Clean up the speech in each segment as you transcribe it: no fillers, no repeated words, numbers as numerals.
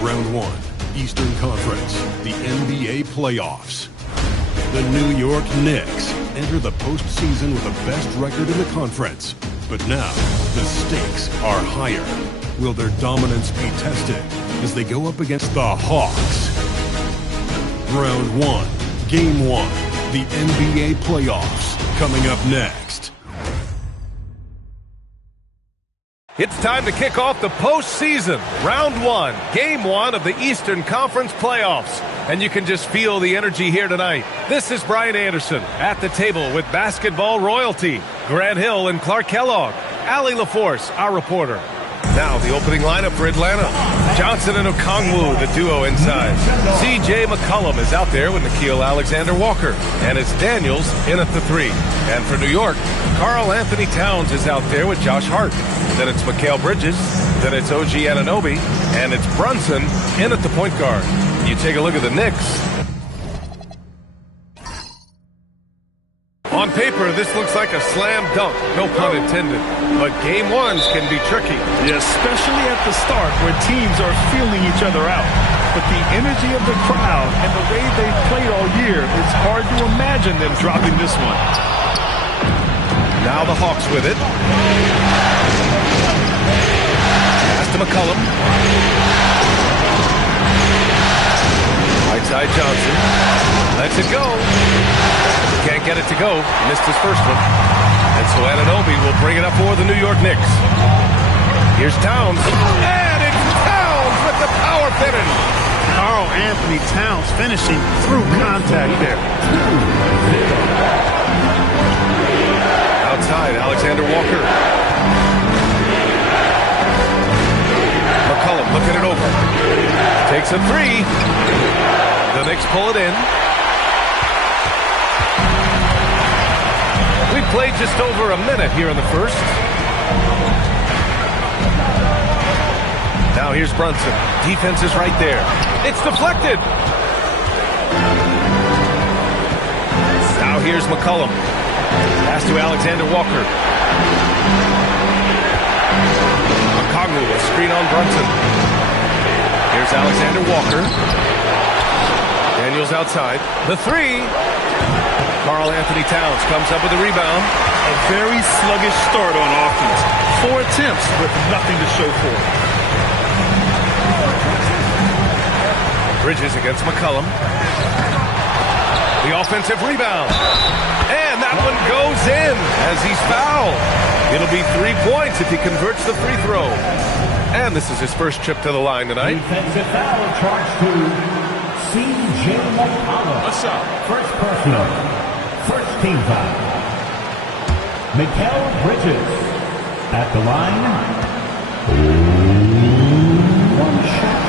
Round 1, Eastern Conference, the NBA playoffs. The New York Knicks enter the postseason with the best record in the conference. But now, the stakes are higher. Will their dominance be tested as they go up against the Hawks? Round 1, Game 1, the NBA playoffs, coming up next. It's time to kick off the postseason. Round 1, Game 1 of the Eastern Conference playoffs. And you can just feel the energy here tonight. This is Brian Anderson at the table with basketball royalty. Grant Hill and Clark Kellogg. Allie LaForce, our reporter. Now the opening lineup for Atlanta. Johnson and Okongwu, the duo inside. C.J. McCollum is out there with Nickeil Alexander-Walker. And it's Daniels in at the 3. And for New York, Karl Anthony Towns is out there with Josh Hart. Then it's Mikal Bridges. Then it's OG Anunoby. And it's Brunson in at the point guard. You take a look at the Knicks. On paper, this looks like a slam dunk, no pun intended. But game ones can be tricky. Yeah, especially at the start where teams are feeling each other out. But the energy of the crowd and the way they've played all year, it's hard to imagine them dropping this one. Now the Hawks with it. Pass to McCollum. Right side Johnson. Lets it go. Can't get it to go. Missed his first one. And so Anunoby will bring it up for the New York Knicks. Here's Towns. And it's Towns with the power finish. Karl Anthony Towns finishing through contact there. Outside, Alexander Walker. McCollum looking it over. Takes a 3. The Knicks pull it in. We played just over a minute here in the first. Now here's Brunson. Defense is right there. It's deflected. Now here's McCollum. Pass to Alexander Walker. Okongwu, a screen on Brunson. Here's Alexander Walker. Daniels outside. The 3. Karl Anthony Towns comes up with a rebound. A very sluggish start on offense. 4 attempts with nothing to show for it. Bridges against McCollum. The offensive rebound. And that one goes in as he's fouled. It'll be 3 points if he converts the free throw. And this is his first trip to the line tonight. Defensive foul charged to C.J. McCollum. What's up? First personal. First team foul. Mikal Bridges at the line. 1 shot.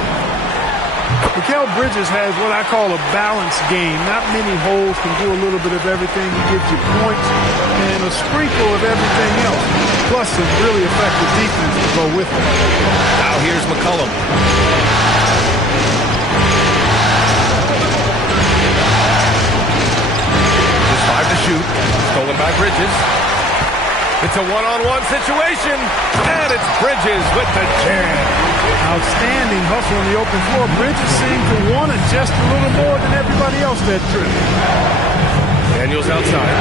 Mikal Bridges has what I call a balanced game. Not many holes, can do a little bit of everything. He gives you points and a sprinkle of everything else. Plus some really effective defense to go with it. Now here's McCollum. Just 5 to shoot. Stolen by Bridges. It's a one-on-one situation. And it's Bridges with the jam. Outstanding hustle on the open floor. Bridges seemed to want it just a little more than everybody else that trip. Daniels outside.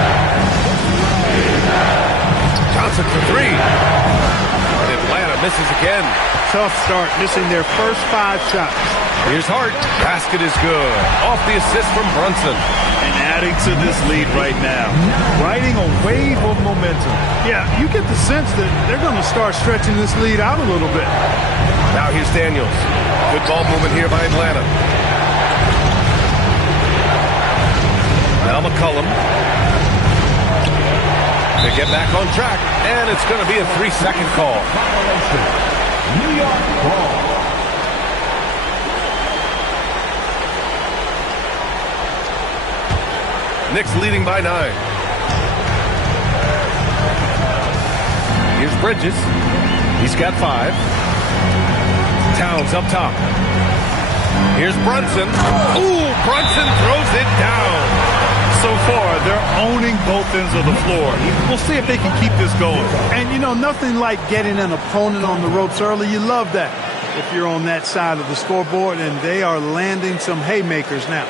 Johnson for 3. And Atlanta misses again. Tough start, missing their first 5 shots. Here's Hart. Basket is good. Off the assist from Brunson. And adding to this lead right now. Riding a wave of momentum. Yeah, you get the sense that they're going to start stretching this lead out a little bit. Now here's Daniels. Good ball movement here by Atlanta. Now McCollum. They get back on track, and it's going to be a 3-second call. New York ball. Knicks leading by 9. Here's Bridges. He's got 5. Towns up top. Here's Brunson. Ooh, Brunson throws it down. So far, they're owning both ends of the floor. We'll see if they can keep this going. And, you know, nothing like getting an opponent on the ropes early. You love that. if you're on that side of the scoreboard, and they are landing some haymakers now.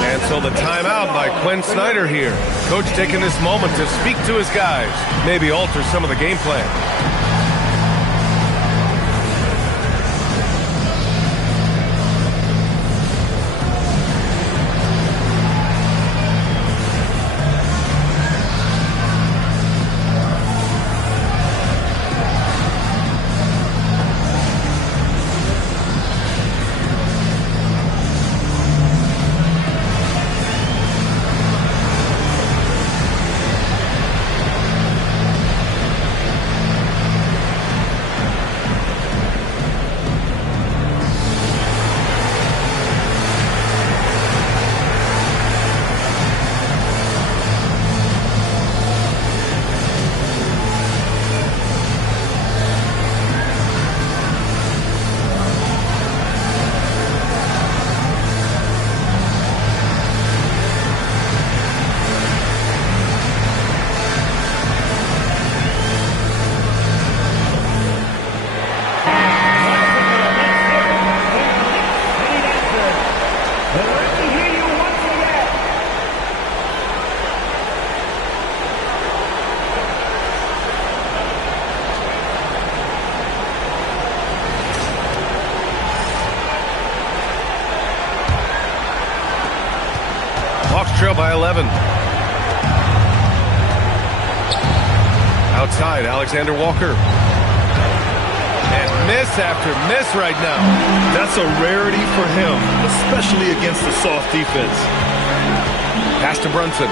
And so the timeout by Quinn Snyder here. Coach taking this moment to speak to his guys, maybe alter some of the game plan. Trail by 11. Outside, Alexander Walker. And miss after miss right now. That's a rarity for him, especially against the soft defense. Pass to Brunson.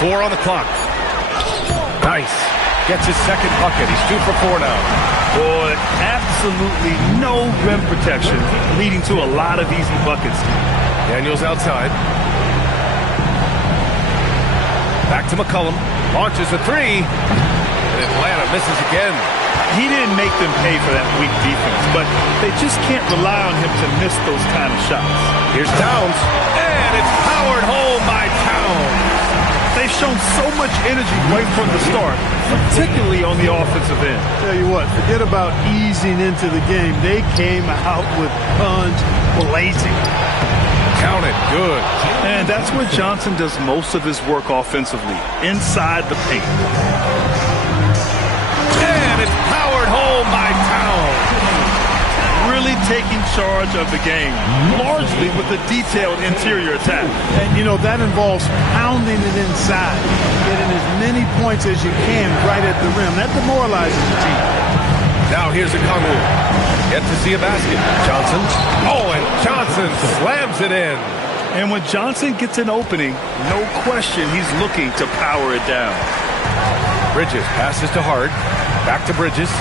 Four on the clock. Nice. Gets his second bucket. He's 2 for 4 now. Boy, absolutely no rim protection, leading to a lot of easy buckets. Daniels outside. Back to McCollum. Launches a three. And Atlanta misses again. He didn't make them pay for that weak defense, but they just can't rely on him to miss those kind of shots. Here's Towns. And it's powered home by Towns. They've shown so much energy right from the start, particularly on the offensive end. Tell you what, forget about easing into the game. They came out with guns blazing. Counted. Good. And that's where Johnson does most of his work offensively, inside the paint. And it's powered home by Towns. Really taking charge of the game, largely with a detailed interior attack. And, you know, that involves pounding it inside, getting as many points as you can right at the rim. That demoralizes the team. Now here's a Kongwu. Yet to see a basket. Johnson. Oh, and Johnson slams it in. And when Johnson gets an opening, no question he's looking to power it down. Bridges passes to Hart. Back to Bridges.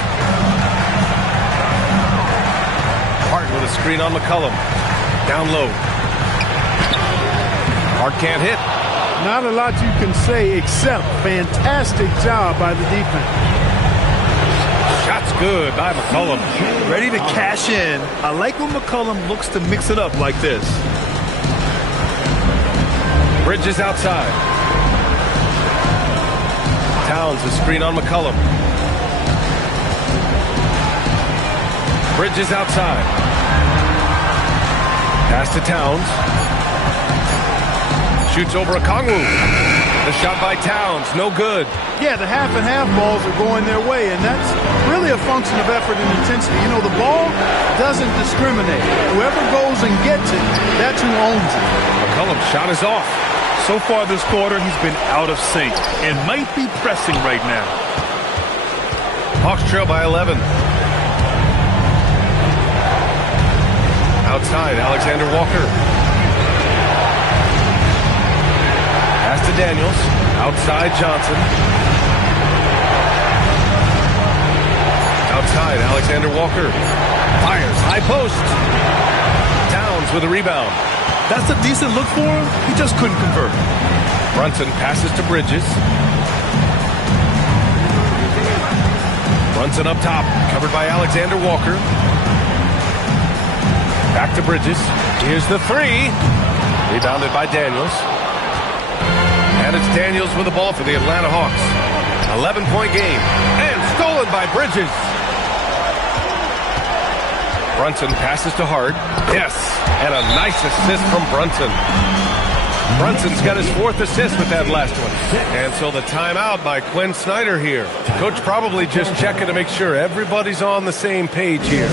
Hart with a screen on McCollum. Down low. Hart can't hit. Not a lot you can say except fantastic job by the defense. Shot's good by McCollum. Ready to cash in. I like when McCollum looks to mix it up like this. Bridges outside. Towns a screen on McCollum. Bridges outside. Pass to Towns. Shoots over a Kongwu. The shot by Towns, no good. Yeah, the half and half balls are going their way, and that's really a function of effort and intensity. You know, the ball doesn't discriminate. Whoever goes and gets it, that's who owns it. McCollum's shot is off. So far this quarter, he's been out of sync and might be pressing right now. Hawks trail by 11. Outside, Alexander Walker. Pass to Daniels. Outside, Johnson. Outside, Alexander Walker. Fires, high post. Towns with a rebound. That's a decent look for him. He just couldn't convert. Brunson passes to Bridges. Brunson up top, covered by Alexander Walker. Back to Bridges. Here's the three. Rebounded by Daniels. And it's Daniels with the ball for the Atlanta Hawks. 11-point game. And stolen by Bridges. Brunson passes to Hart. Yes. And a nice assist from Brunson. Brunson's got his 4th assist with that last one. And so the timeout by Quinn Snyder here. Coach probably just checking to make sure everybody's on the same page here.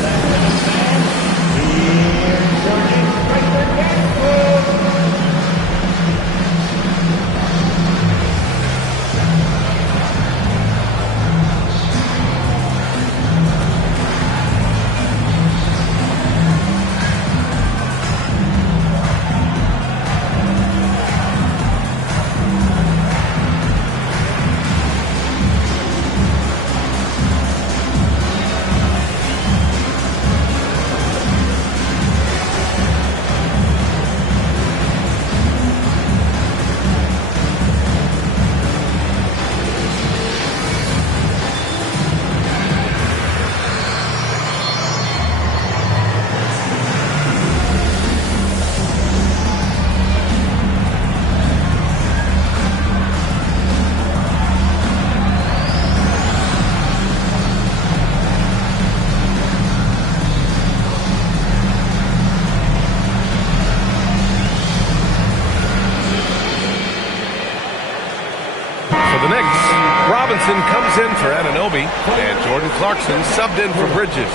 For the Knicks, Robinson comes in for Anunoby, and Jordan Clarkson subbed in for Bridges.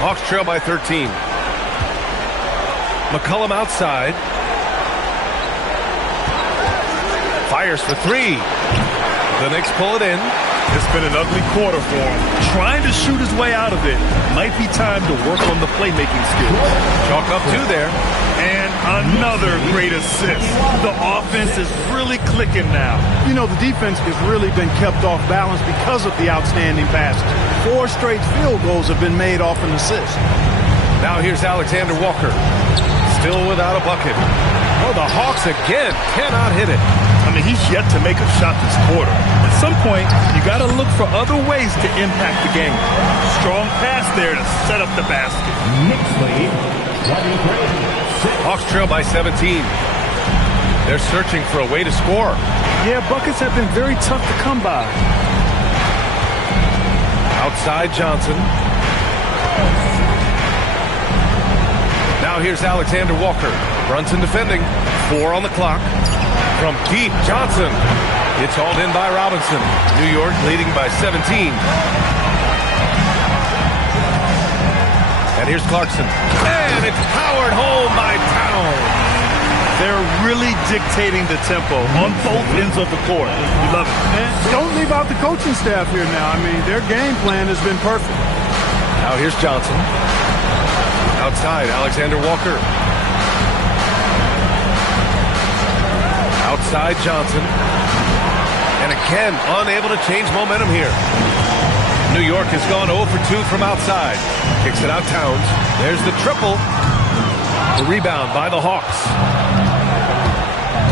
Hawks trail by 13. McCollum outside. Fires for 3. The Knicks pull it in. It's been an ugly quarter for him. Trying to shoot his way out of it. Might be time to work on the playmaking skills. Chalk up 2 there. And another great assist. The offense is really clicking now. You know, the defense has really been kept off balance because of the outstanding passes. 4 straight field goals have been made off an assist. Now here's Alexander Walker. Still without a bucket. Oh, the Hawks again cannot hit it. I mean, he's yet to make a shot this quarter. At some point, you got to look for other ways to impact the game. Strong pass there to set up the basket. Knicks lead 23. Hawks trail by 17. They're searching for a way to score. Yeah, buckets have been very tough to come by. Outside Johnson. Now here's Alexander Walker. Brunson defending. 4 on the clock. From deep, Johnson. It's hauled in by Robinson. New York leading by 17. And here's Clarkson. And it's powered home by Towns. They're really dictating the tempo on both ends of the court. We love it. And don't leave out the coaching staff here now. I mean, their game plan has been perfect. Now here's Johnson. Outside, Alexander Walker. Outside Johnson. And again, unable to change momentum here. New York has gone 0 for 2 from outside. Kicks it out Towns. There's the triple. The rebound by the Hawks.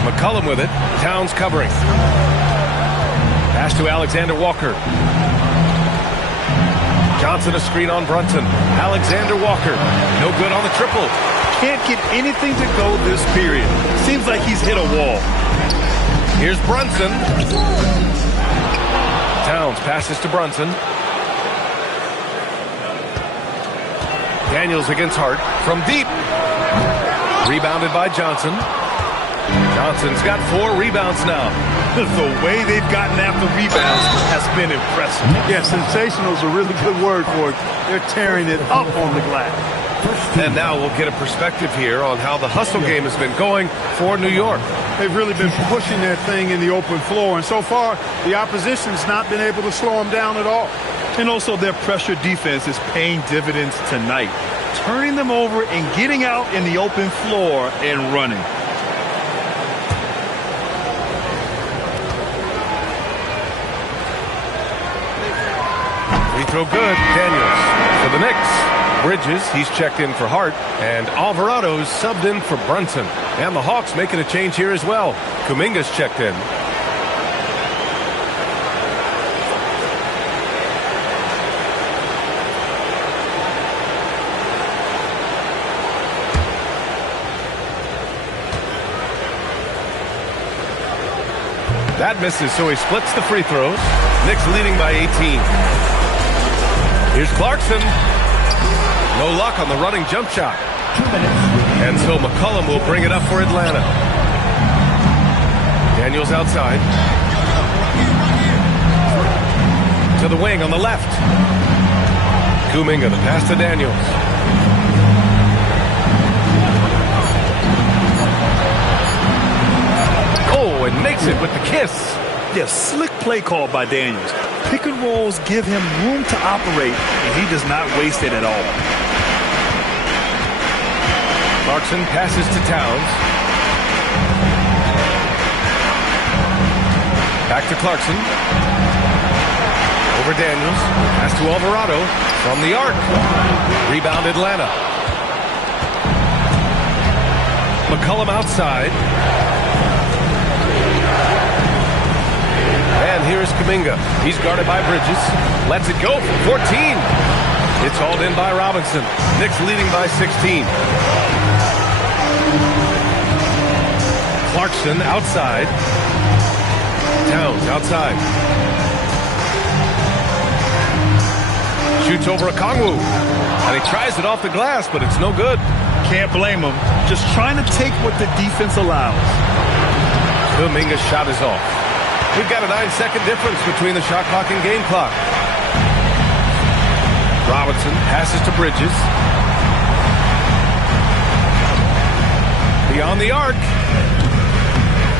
McCollum with it. Towns covering. Pass to Alexander Walker. Johnson a screen on Brunson. Alexander Walker. No good on the triple. Can't get anything to go this period. Seems like he's hit a wall. Here's Brunson. Towns passes to Brunson. Daniels against Hart. From deep. Rebounded by Johnson. Johnson's got 4 rebounds now. The way they've gotten after rebounds has been impressive. Yeah, sensational is a really good word for it. They're tearing it up on the glass. And now we'll get a perspective here on how the hustle game has been going for New York. They've really been pushing that thing in the open floor, and so far the opposition's not been able to slow them down at all. And also their pressure defense is paying dividends tonight, turning them over and getting out in the open floor and running. Free throw good. Daniels for the Knicks. Bridges, he's checked in for Hart, and Alvarado's subbed in for Brunson. And the Hawks making a change here as well. Kuminga's checked in. That misses, so he splits the free throws. Knicks leading by 18. Here's Clarkson. No luck on the running jump shot. 2 minutes. And so McCollum will bring it up for Atlanta. Daniels outside. To the wing on the left. Kuminga, the pass to Daniels. Oh, and makes it with the kiss. Yeah, slick play call by Daniels. Pick and rolls give him room to operate, and he does not waste it at all. Clarkson passes to Towns. Back to Clarkson. Over Daniels. Pass to Alvarado from the arc. Rebound Atlanta. McCollum outside. And here's Kuminga. He's guarded by Bridges. Lets it go for 14. It's hauled in by Robinson. Knicks leading by 16. Clarkson outside. Towns outside. Shoots over Okongwu. And he tries it off the glass, but it's no good. Can't blame him. Just trying to take what the defense allows. Kuminga's shot is off. We've got a 9-second difference between the shot clock and game clock. Robinson passes to Bridges. Beyond the arc.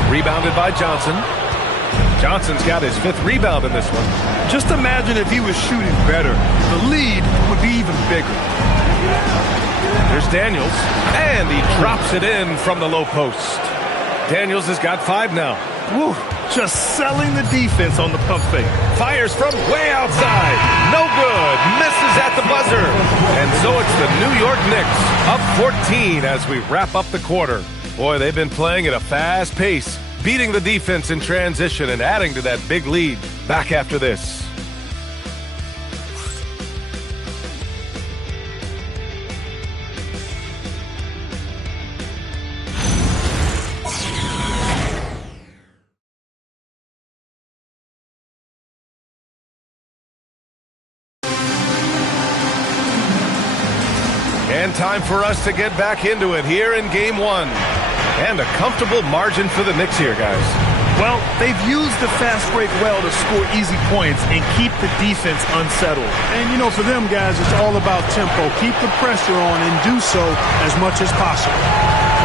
Rebounded by Johnson. Johnson's got his 5th rebound in this one. Just imagine if he was shooting better. The lead would be even bigger. There's Daniels. And he drops it in from the low post. Daniels has got 5 now. Woo, just selling the defense on the pump fake. Fires from way outside. No good. Misses at the buzzer. And so it's the New York Knicks up 14 as we wrap up the quarter. Boy, they've been playing at a fast pace, beating the defense in transition and adding to that big lead. Back after this. And time for us to get back into it here in Game 1. And a comfortable margin for the Knicks here, guys. Well, they've used the fast break well to score easy points and keep the defense unsettled. And, you know, for them guys, it's all about tempo. Keep the pressure on and do so as much as possible.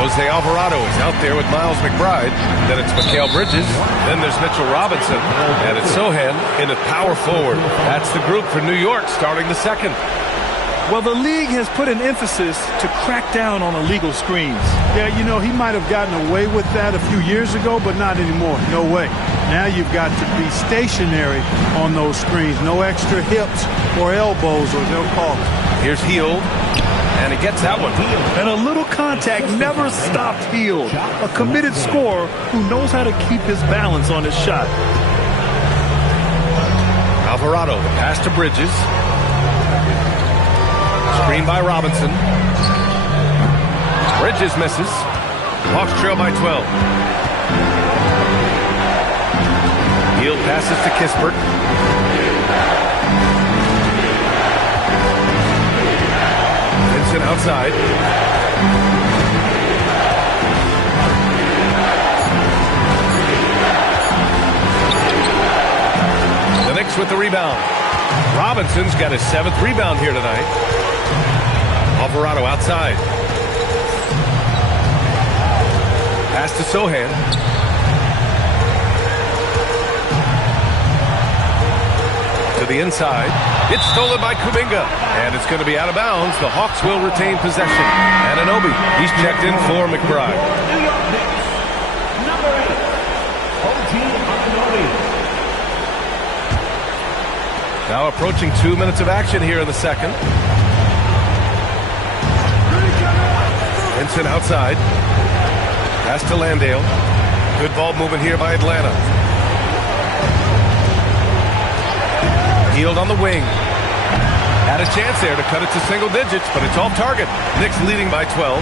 Jose Alvarado is out there with Miles McBride. Then it's Mikal Bridges. Then there's Mitchell Robinson. And it's Sohan in at power forward. That's the group for New York starting the second. Well, the league has put an emphasis to crack down on illegal screens. Yeah, you know, he might have gotten away with that a few years ago, but not anymore. No way. Now you've got to be stationary on those screens. No extra hips or elbows, or they'll call it. Here's Hield, and he gets that one. And a little contact never stopped Hield. A committed scorer who knows how to keep his balance on his shot. Alvarado, the pass to Bridges. Screen by Robinson. Bridges misses. Hawks trail by 12. Hield passes to Kispert. Vincent outside. The Knicks with the rebound. Robinson's got his 7th rebound here tonight. Alvarado outside. Pass to Sohan. To the inside. It's stolen by Kuminga. And it's going to be out of bounds. The Hawks will retain possession. Anunoby, he's checked in for McBride. New York Knicks, number 8, OG Anunoby. Now approaching 2 minutes of action here in the second. Vincent outside. Pass to Landale. Good ball movement here by Atlanta. Hield on the wing. Had a chance there to cut it to single digits, but it's off target. Knicks leading by 12.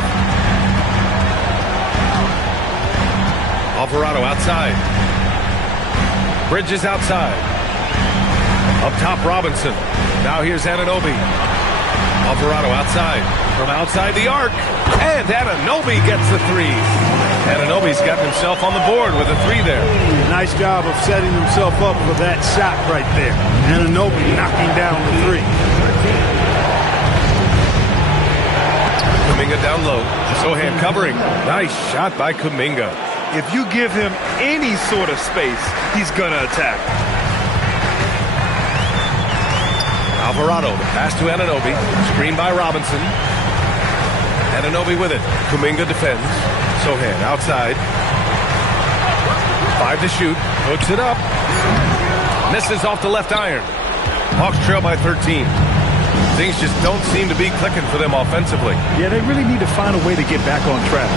Alvarado outside. Bridges outside. Up top, Robinson. Now here's Anunoby. Alvarado outside. From outside the arc. And Anunoby gets the three. Anunoby's gotten himself on the board with a three there. Nice job of setting himself up for that shot right there. Anunoby knocking down the three. Kuminga down low. Sohan covering. Nice shot by Kuminga. If you give him any sort of space, he's going to attack. Alvarado, the pass to Anunoby. Screen by Robinson. Anunoby with it. Kuminga defends. Sohan outside. 5 to shoot. Hooks it up. Misses off the left iron. Hawks trail by 13. Things just don't seem to be clicking for them offensively. Yeah, they really need to find a way to get back on track.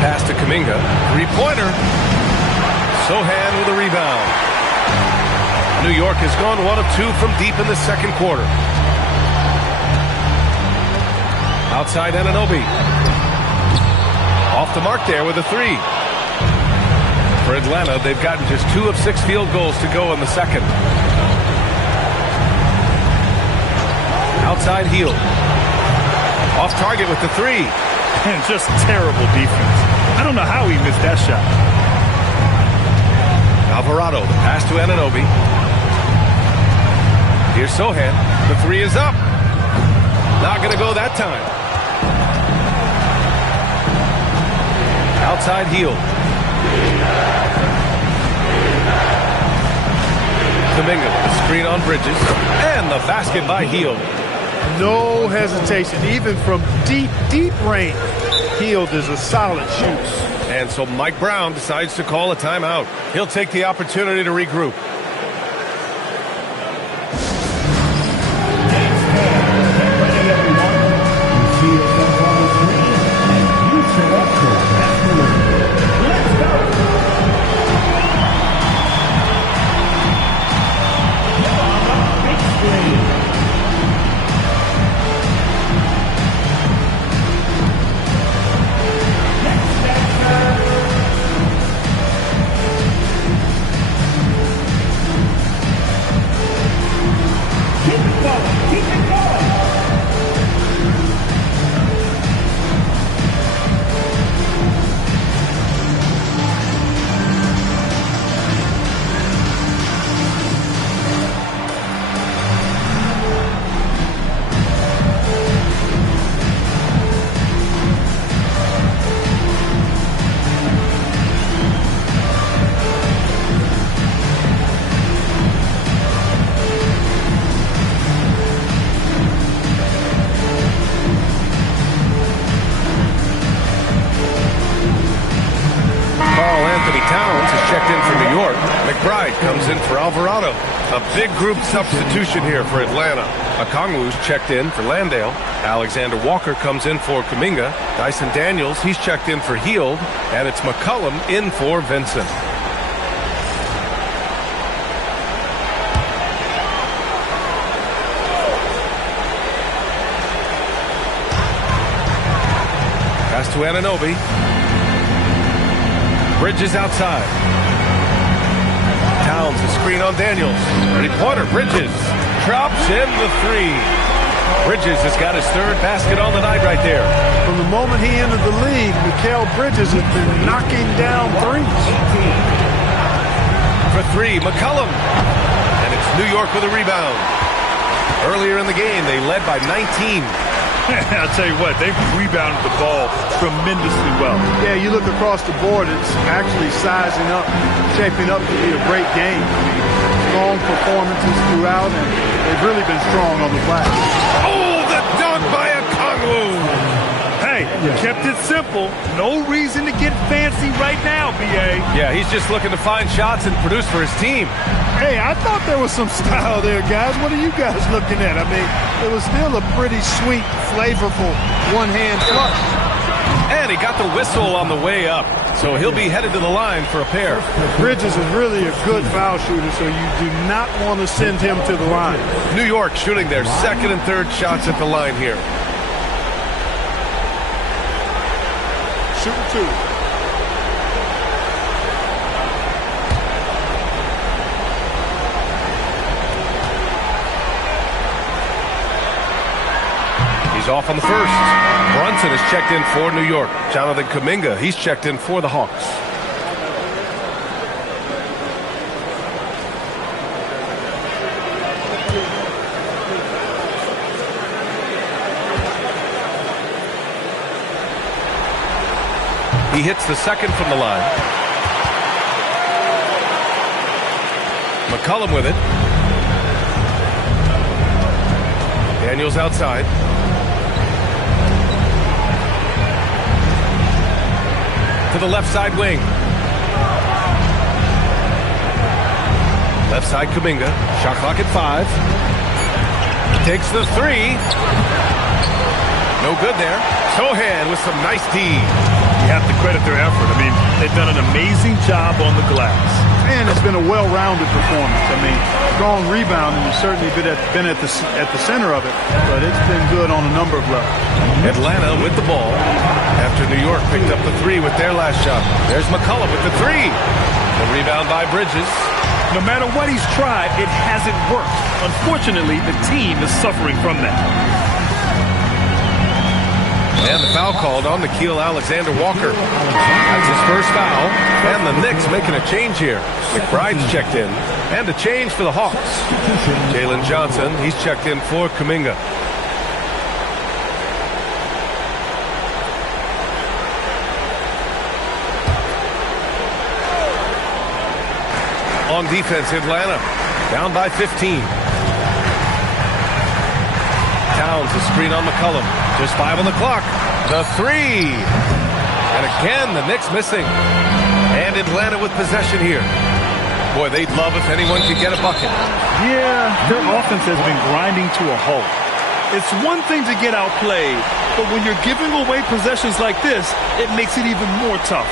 Pass to Kuminga. Three-pointer. Sohan with a rebound. New York has gone 1 of 2 from deep in the second quarter. Outside Anunoby. Off the mark there with a three. For Atlanta, they've gotten just 2 of 6 field goals to go in the second. Outside Hield. Off target with the three. And just terrible defense. I don't know how he missed that shot. Alvarado, the pass to Anunoby. Here's Sohan. The three is up. Not going to go that time. Outside Hield. Kuminga with the screen on Bridges. And the basket by Hield. No hesitation, even from deep, deep range. Hield is a solid shoot. And so Mike Brown decides to call a timeout. He'll take the opportunity to regroup. Comes in for Alvarado. A big group substitution here for Atlanta. Okongwu's checked in for Landale. Alexander Walker comes in for Kuminga. Dyson Daniels, he's checked in for Hield. And it's McCollum in for Vincent. Pass to Anunoby. Bridges outside. Towns, a screen on Daniels. Three-pointer, Bridges. Drops in the three. Bridges has got his third basket on the night right there. From the moment he entered the league, Mikal Bridges has been knocking down threes. For three, McCollum. And it's New York with a rebound. Earlier in the game, they led by 19. I'll tell you what, they've rebounded the ball tremendously well. Yeah, you look across the board, it's actually sizing up, shaping up to be a great game. Strong performances throughout, and they've really been strong on the glass. Oh, the dunk by Okongwu! Hey, kept it simple. No reason to get fancy right now, B.A. Yeah, he's just looking to find shots and produce for his team. Hey, I thought there was some style there, guys. What are you guys looking at? I mean, it was still a pretty sweet, flavorful one-hand flush. And he got the whistle on the way up, so he'll be headed to the line for a pair. Bridges is really a good foul shooter, so you do not want to send him to the line. New York shooting their second and third shots at the line here. Shooting two. He's off on the first. Brunson is checked in for New York. Jonathan Kuminga, he's checked in for the Hawks. He hits the second from the line. McCollum with it. Daniels outside. To the left side wing. Left side Kuminga. Shot clock at 5. Takes the 3. No good there. Sohan with some nice D. You have to credit their effort. I mean, they've done an amazing job on the glass. And it's been a well-rounded performance. I mean, strong rebounding has certainly been at the center of it, but it's been good on a number of levels. Atlanta with the ball after New York picked up the 3 with their last shot. There's McCollum with the 3. The rebound by Bridges. No matter what he's tried, it hasn't worked. Unfortunately, the team is suffering from that. And the foul called on Nickeil Alexander-Walker. That's his first foul. And the Knicks making a change here. McBride's checked in. And a change for the Hawks. Jalen Johnson, he's checked in for Kuminga. On defense, Atlanta down by 15. Towns, a screen on McCollum. Just 5 on the clock. The 3. And again, the Knicks missing. And Atlanta with possession here. Boy, they'd love if anyone could get a bucket. Yeah, their offense has been grinding to a halt. It's one thing to get outplayed, but when you're giving away possessions like this, it makes it even more tough.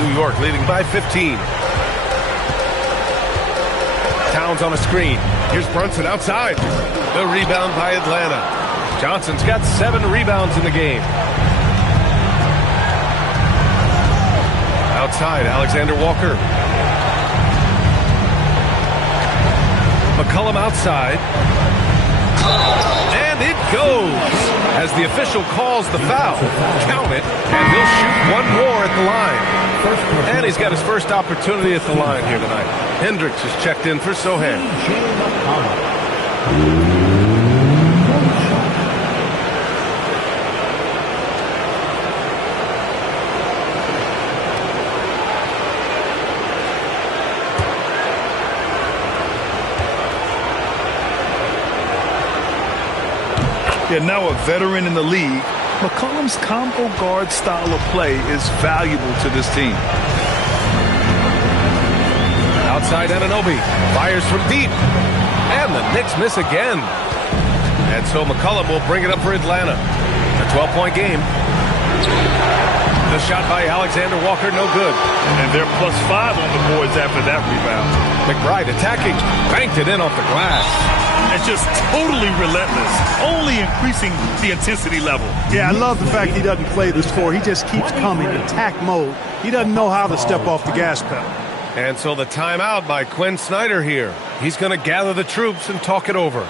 New York leading by 15. Towns on a screen. Here's Brunson outside. The rebound by Atlanta. Johnson's got 7 rebounds in the game. Outside, Alexander-Walker. McCollum outside. And it goes as the official calls the foul. Count it, and he'll shoot one more at the line. And he's got his first opportunity at the line here tonight. Hendricks is checked in for Sohan. Yeah, now a veteran in the league, McCollum's combo guard style of play is valuable to this team. Outside Anunoby fires from deep. And the Knicks miss again. And so McCollum will bring it up for Atlanta. A 12-point game. The shot by Alexander-Walker, no good. And they're +5 on the boards after that rebound. McBride attacking. Banked it in off the glass. It's just totally relentless, only increasing the intensity level. Yeah, I love the fact he doesn't play the score. He just keeps coming, attack mode. He doesn't know how to step off the gas pedal. And so the timeout by Quinn Snyder here. He's going to gather the troops and talk it over.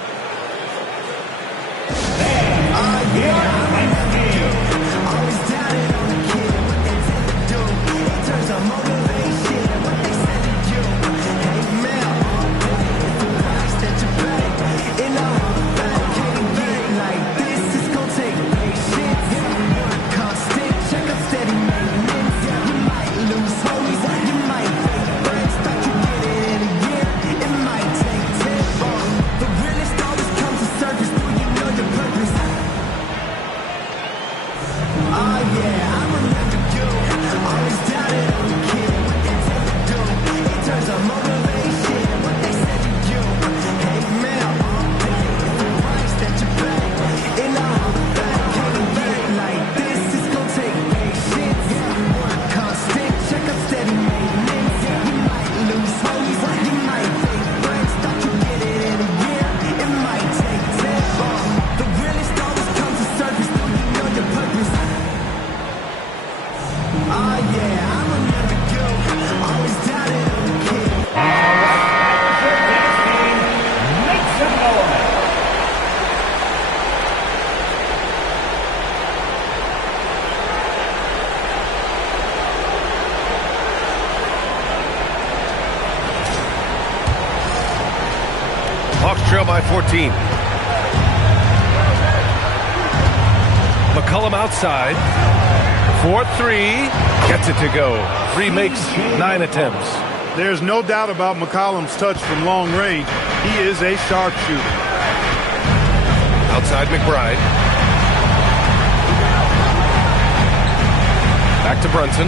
Hawks trail by 14. McCollum outside. 4-3. Gets it to go. 3 makes 9 attempts. There's no doubt about McCollum's touch from long range. He is a sharpshooter. Outside McBride. Back to Brunson.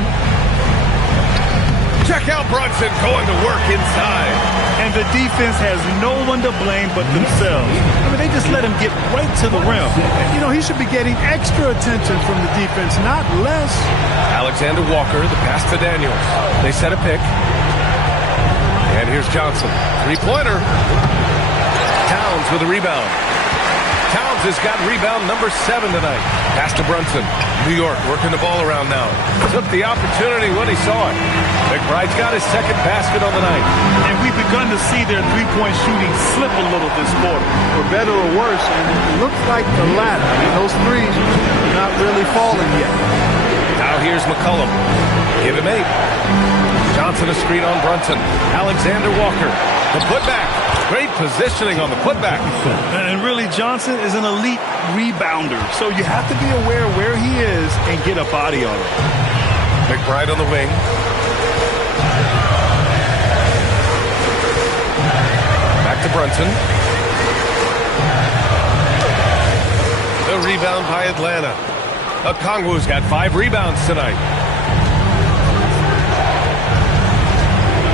Check out Brunson going to work inside. And the defense has no one to blame but themselves. I mean, they just let him get right to the rim. You know, he should be getting extra attention from the defense, not less. Alexander Walker, the pass to Daniels. They set a pick. And here's Johnson. Three-pointer. Towns with a rebound. Towns has got rebound number 7 tonight. Pass to Brunson. New York working the ball around now. Took the opportunity when he saw it. McBride's got his second basket on the night. And we've begun to see their three-point shooting slip a little this quarter. For better or worse, and it looks like the latter. I mean, those threes are not really falling yet. Now here's McCollum. Give him 8. Johnson a screen on Brunson. Alexander Walker. The putback. Great positioning on the putback. And really, Johnson is an elite rebounder. So you have to be aware where he is and get a body on it. McBride on the wing. Back to Brunson. The rebound by Atlanta. Okongwu's got 5 rebounds tonight.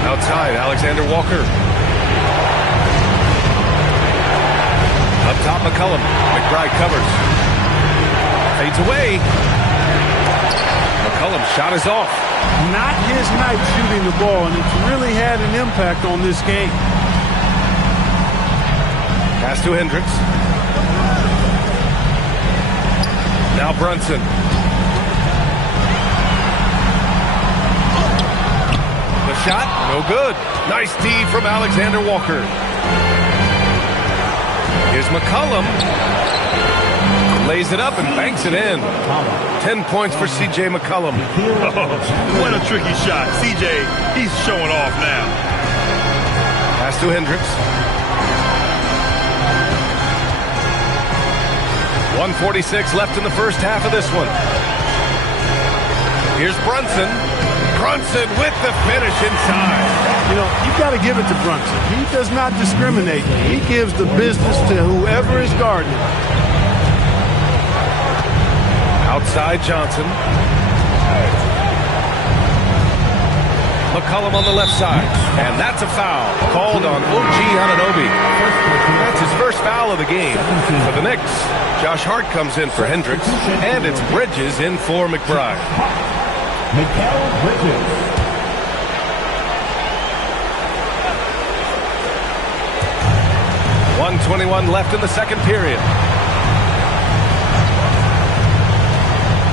Outside, Alexander Walker. Up top, McCollum. McBride covers. Fades away. McCollum's shot is off. Not his night shooting the ball, and it's really had an impact on this game. Pass to Hendricks. Now Brunson. The shot, no good. Nice D from Alexander Walker. Here's McCollum. Lays it up and banks it in. 10 points for C.J. McCollum. Oh, what a tricky shot. C.J., he's showing off now. Pass to Hendricks. 1:46 left in the first half of this one. Here's Brunson. Brunson with the finish inside. You know, you've got to give it to Brunson. He does not discriminate. He gives the business to whoever is guarding him. Outside Johnson. McCollum on the left side. And that's a foul called on OG Anunoby. That's his first foul of the game. For the Knicks, Josh Hart comes in for Hendricks. And it's Bridges in for McBride. Mikal Bridges. 1:21 left in the second period.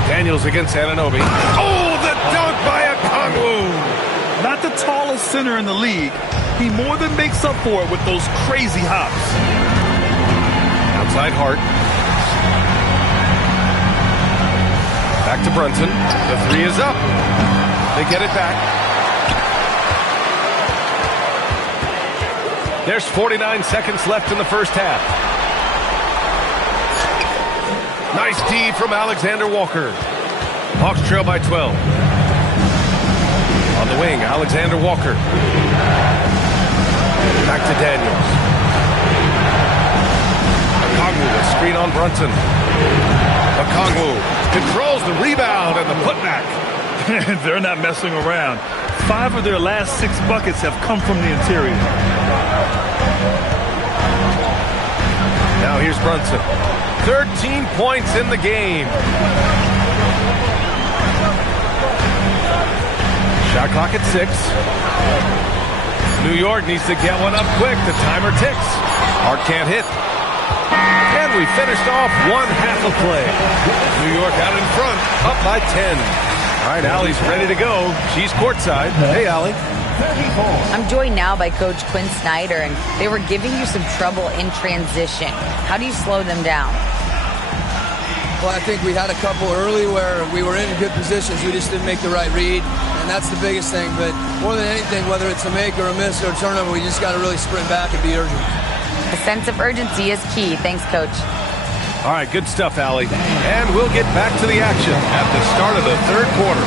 Daniels against Anunoby. Oh, the dunk by Okongwu. Not the tallest center in the league. He more than makes up for it with those crazy hops. Outside Hart. Back to Brunson. The 3 is up. They get it back. There's 49 seconds left in the first half. Nice D from Alexander Walker. Hawks trail by 12. On the wing, Alexander Walker. Back to Daniels. Okongwu, a screen on Brunson. Okongwu controls the rebound and the putback. They're not messing around. 5 of their last 6 buckets have come from the interior. Now here's Brunson. 13 points in the game. Shot clock at 6. New York needs to get one up quick. The timer ticks. Hart can't hit. And we finished off one half of play. New York out in front, up by 10. All right, Allie's ready to go. She's courtside. Hey, Allie. I'm joined now by Coach Quinn Snyder, and they were giving you some trouble in transition. How do you slow them down? Well, I think we had a couple early where we were in good positions. We just didn't make the right read, and that's the biggest thing. But more than anything, whether it's a make or a miss or a turnover, we just got to really sprint back and be urgent. The sense of urgency is key. Thanks, Coach. All right, good stuff, Allie. And we'll get back to the action at the start of the third quarter.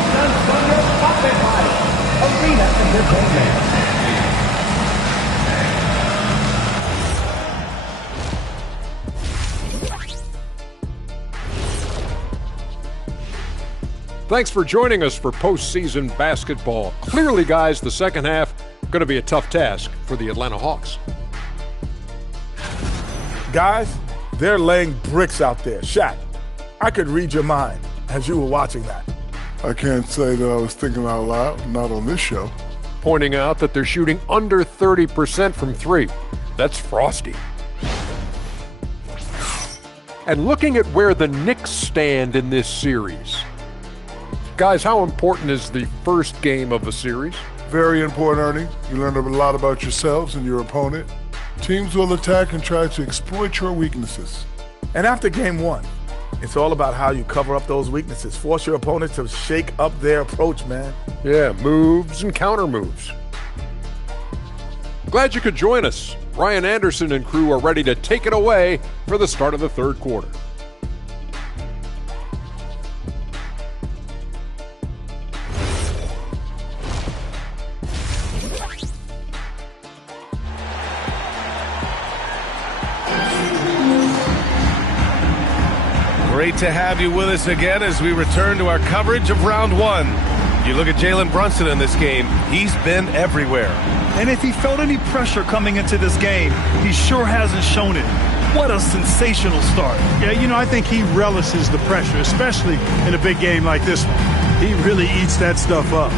Thanks for joining us for postseason basketball. Clearly, guys, the second half going to be a tough task for the Atlanta Hawks. Guys, they're laying bricks out there. Shaq, I could read your mind as you were watching that. I can't say that I was thinking out loud, not on this show. Pointing out that they're shooting under 30% from three. That's frosty. And looking at where the Knicks stand in this series. Guys, how important is the first game of a series? Very important, Ernie. You learn a lot about yourselves and your opponent. Teams will attack and try to exploit your weaknesses. And after game one, it's all about how you cover up those weaknesses. Force your opponent to shake up their approach, man. Yeah, moves and counter moves. Glad you could join us. Ryan Anderson and crew are ready to take it away for the start of the third quarter. Great to have you with us again as we return to our coverage of round one. You look at Jalen Brunson in this game, he's been everywhere. And if he felt any pressure coming into this game, he sure hasn't shown it. What a sensational start. Yeah, I think he relishes the pressure, especially in a big game like this one. He really eats that stuff up.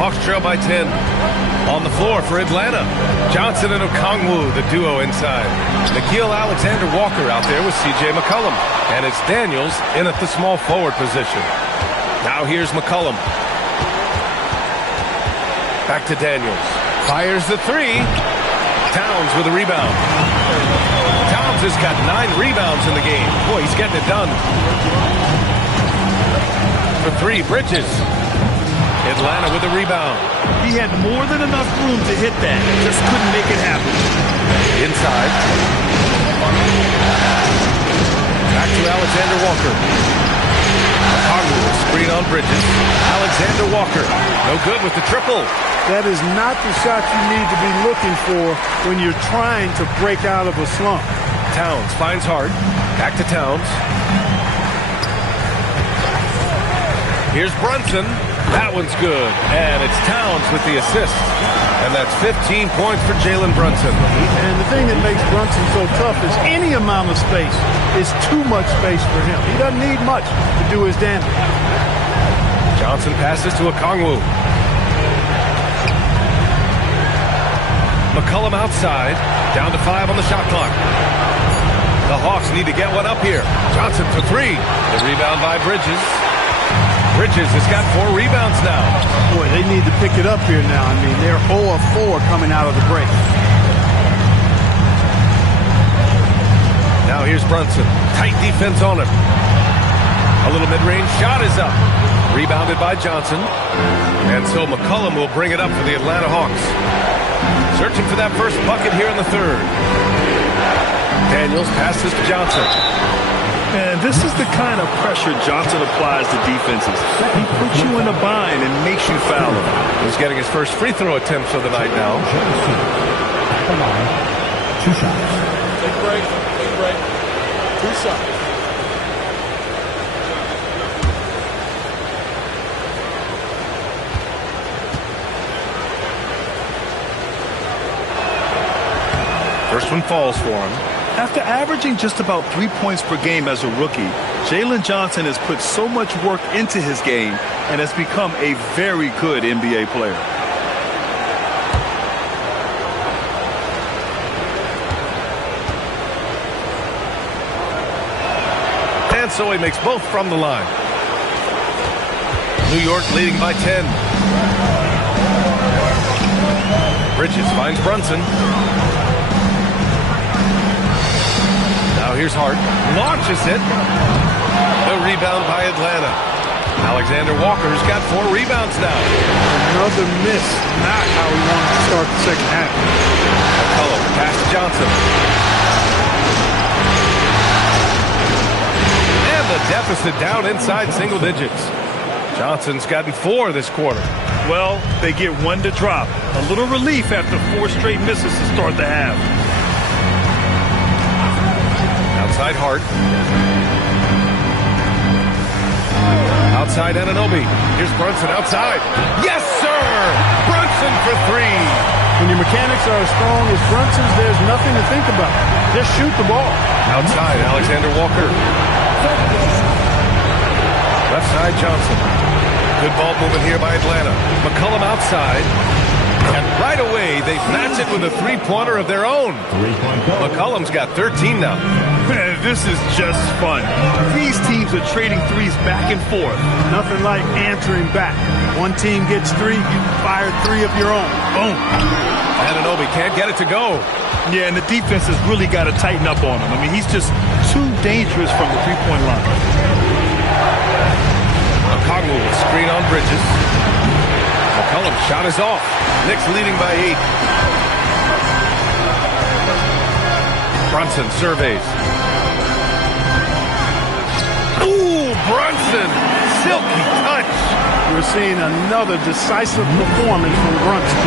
Hawks trail by 10. On the floor for Atlanta. Johnson and Okongwu, the duo inside. Nickeil Alexander-Walker out there with C.J. McCollum. And it's Daniels in at the small forward position. Now here's McCollum. Back to Daniels. Fires the three. Towns with a rebound. Towns has got 9 rebounds in the game. Boy, he's getting it done. For three, Bridges. Atlanta with a rebound. He had more than enough room to hit that. Just couldn't make it happen. Inside. Back to Alexander Walker. Screen on Bridges. Alexander Walker. No good with the triple. That is not the shot you need to be looking for when you're trying to break out of a slump. Towns finds Hart. Back to Towns. Here's Brunson. That one's good. And it's Towns with the assist. And that's 15 points for Jalen Brunson. And the thing that makes Brunson so tough is any amount of space is too much space for him. He doesn't need much to do his damage. Johnson passes to Okongwu. McCollum outside. Down to 5 on the shot clock. The Hawks need to get one up here. Johnson for 3. The rebound by Bridges. Bridges has got 4 rebounds now. Boy, they need to pick it up here now. I mean, they're 0 of 4 coming out of the break. Now here's Brunson. Tight defense on him. A little mid-range shot is up. Rebounded by Johnson. And so McCollum will bring it up for the Atlanta Hawks. Searching for that first bucket here in the third. Daniels passes to Johnson. And this is the kind of pressure Johnson applies to defenses. He puts you in a bind and makes you foul him. He's getting his first free throw attempt of the night now. Come on. 2 shots. Take a break. 2 shots. First one falls for him. After averaging just about 3 points per game as a rookie, Jalen Johnson has put so much work into his game and has become a very good NBA player. And so he makes both from the line. New York leading by 10. Bridges finds Brunson. Now here's Hart. Launches it. The rebound by Atlanta. Alexander Walker's got 4 rebounds now. Another miss. Not how he wanted to start the second half. McCollum, pass to Johnson. And the deficit down inside single digits. Johnson's gotten 4 this quarter. Well, they get 1 to drop. A little relief after 4 straight misses to start the half. Outside Hart. Outside Anunoby. Here's Brunson outside. Yes, sir! Brunson for 3. When your mechanics are as strong as Brunson's, there's nothing to think about. Just shoot the ball. Outside, Alexander Walker. Left side, Johnson. Good ball movement here by Atlanta. McCollum outside. And right away, they match it with a three-pointer of their own. McCollum's got 13 now. Man, this is just fun. These teams are trading threes back and forth. Nothing like answering back. One team gets 3, you fire 3 of your own. Boom. Anunoby can't get it to go. Yeah, and the defense has really got to tighten up on him. I mean, he's just too dangerous from the three-point line. Okongwu with screen on Bridges. McCollum's shot is off. Knicks leading by 8. Brunson surveys. Ooh, Brunson! Silky touch. We're seeing another decisive performance from Brunson.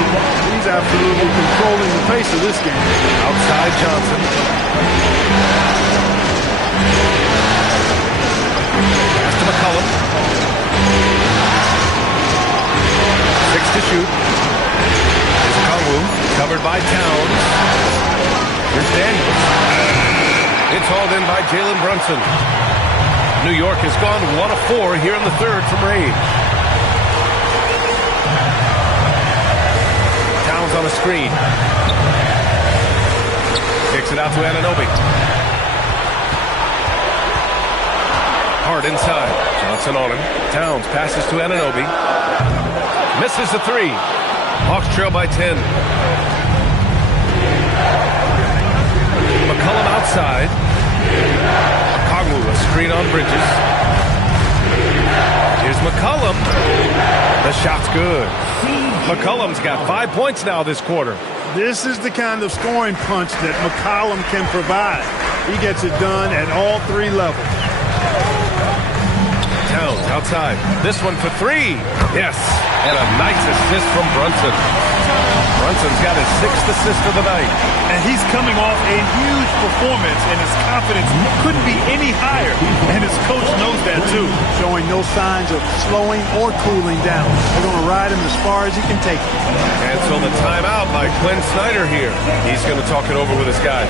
He's absolutely controlling the pace of this game. Outside Johnson. Pass to McCollum. 6 to shoot. Here's Okongwu, covered by Towns. Here's Daniels. It's hauled in by Jalen Brunson. New York has gone 1 of 4 here in the third from range. Towns on a screen. Kicks it out to Anunoby. Hard inside. Johnson on him. Towns passes to Anunoby. Misses the 3. Hawks trail by 10. McCollum outside. Okongwu, a screen on Bridges. Here's McCollum. The shot's good. McCollum's got 5 points now this quarter. This is the kind of scoring punch that McCollum can provide. He gets it done at all 3 levels. Towns outside. This one for 3. Yes. And a nice assist from Brunson. Brunson's got his 6th assist of the night. And he's coming off a huge performance, and his confidence couldn't be any higher. And his coach knows that, too. Showing no signs of slowing or cooling down. They're going to ride him as far as he can take him. Cancel the timeout by Quinn Snyder here. He's going to talk it over with his guys.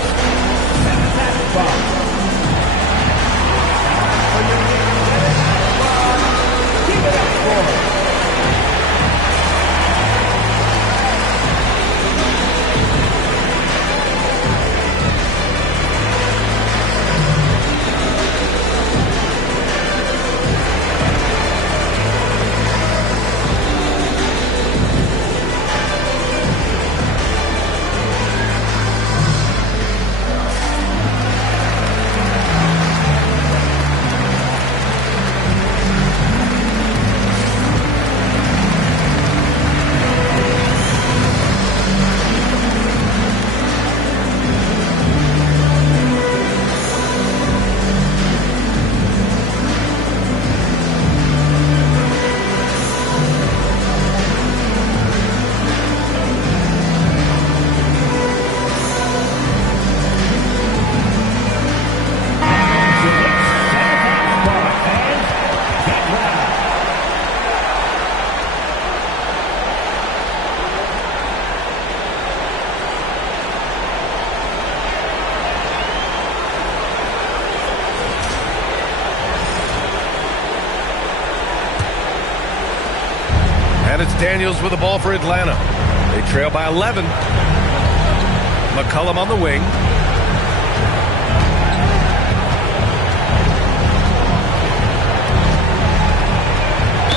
And it's Daniels with the ball for Atlanta. They trail by 11. McCollum on the wing.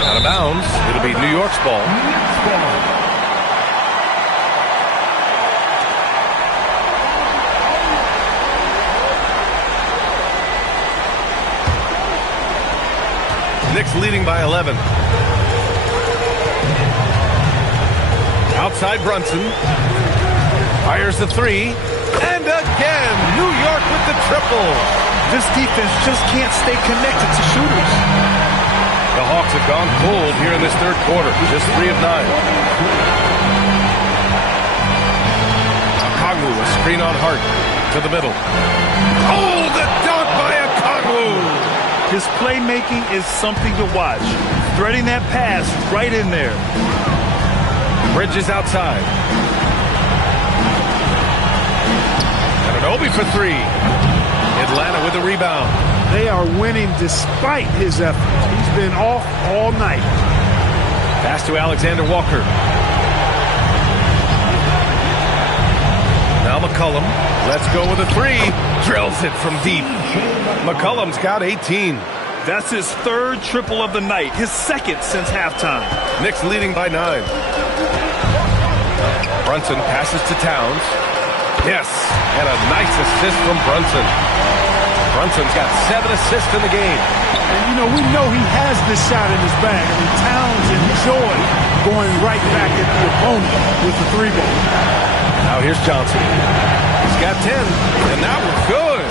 Out of bounds. It'll be New York's ball. Knicks leading by 11. Outside Brunson. Fires the three. And again, New York with the triple. This defense just can't stay connected to shooters. The Hawks have gone cold here in this third quarter. Just 3 of 9. Okongwu, a screen on Hart to the middle. Oh, the dunk by Okongwu! His playmaking is something to watch. Threading that pass right in there. Bridges outside. And an Obi for 3. Atlanta with the rebound. They are winning despite his effort. He's been off all night. Pass to Alexander Walker. Now McCollum. Let's go with a 3. Drills it from deep. McCollum's got 18. That's his third triple of the night. His second since halftime. Knicks leading by 9. Brunson passes to Towns. Yes, and a nice assist from Brunson. Brunson's got 7 assists in the game. And, you know, we know he has this shot in his bag. I mean, Towns enjoys going right back at the opponent with the 3-ball. Now here's Johnson. He's got 10, and that was good.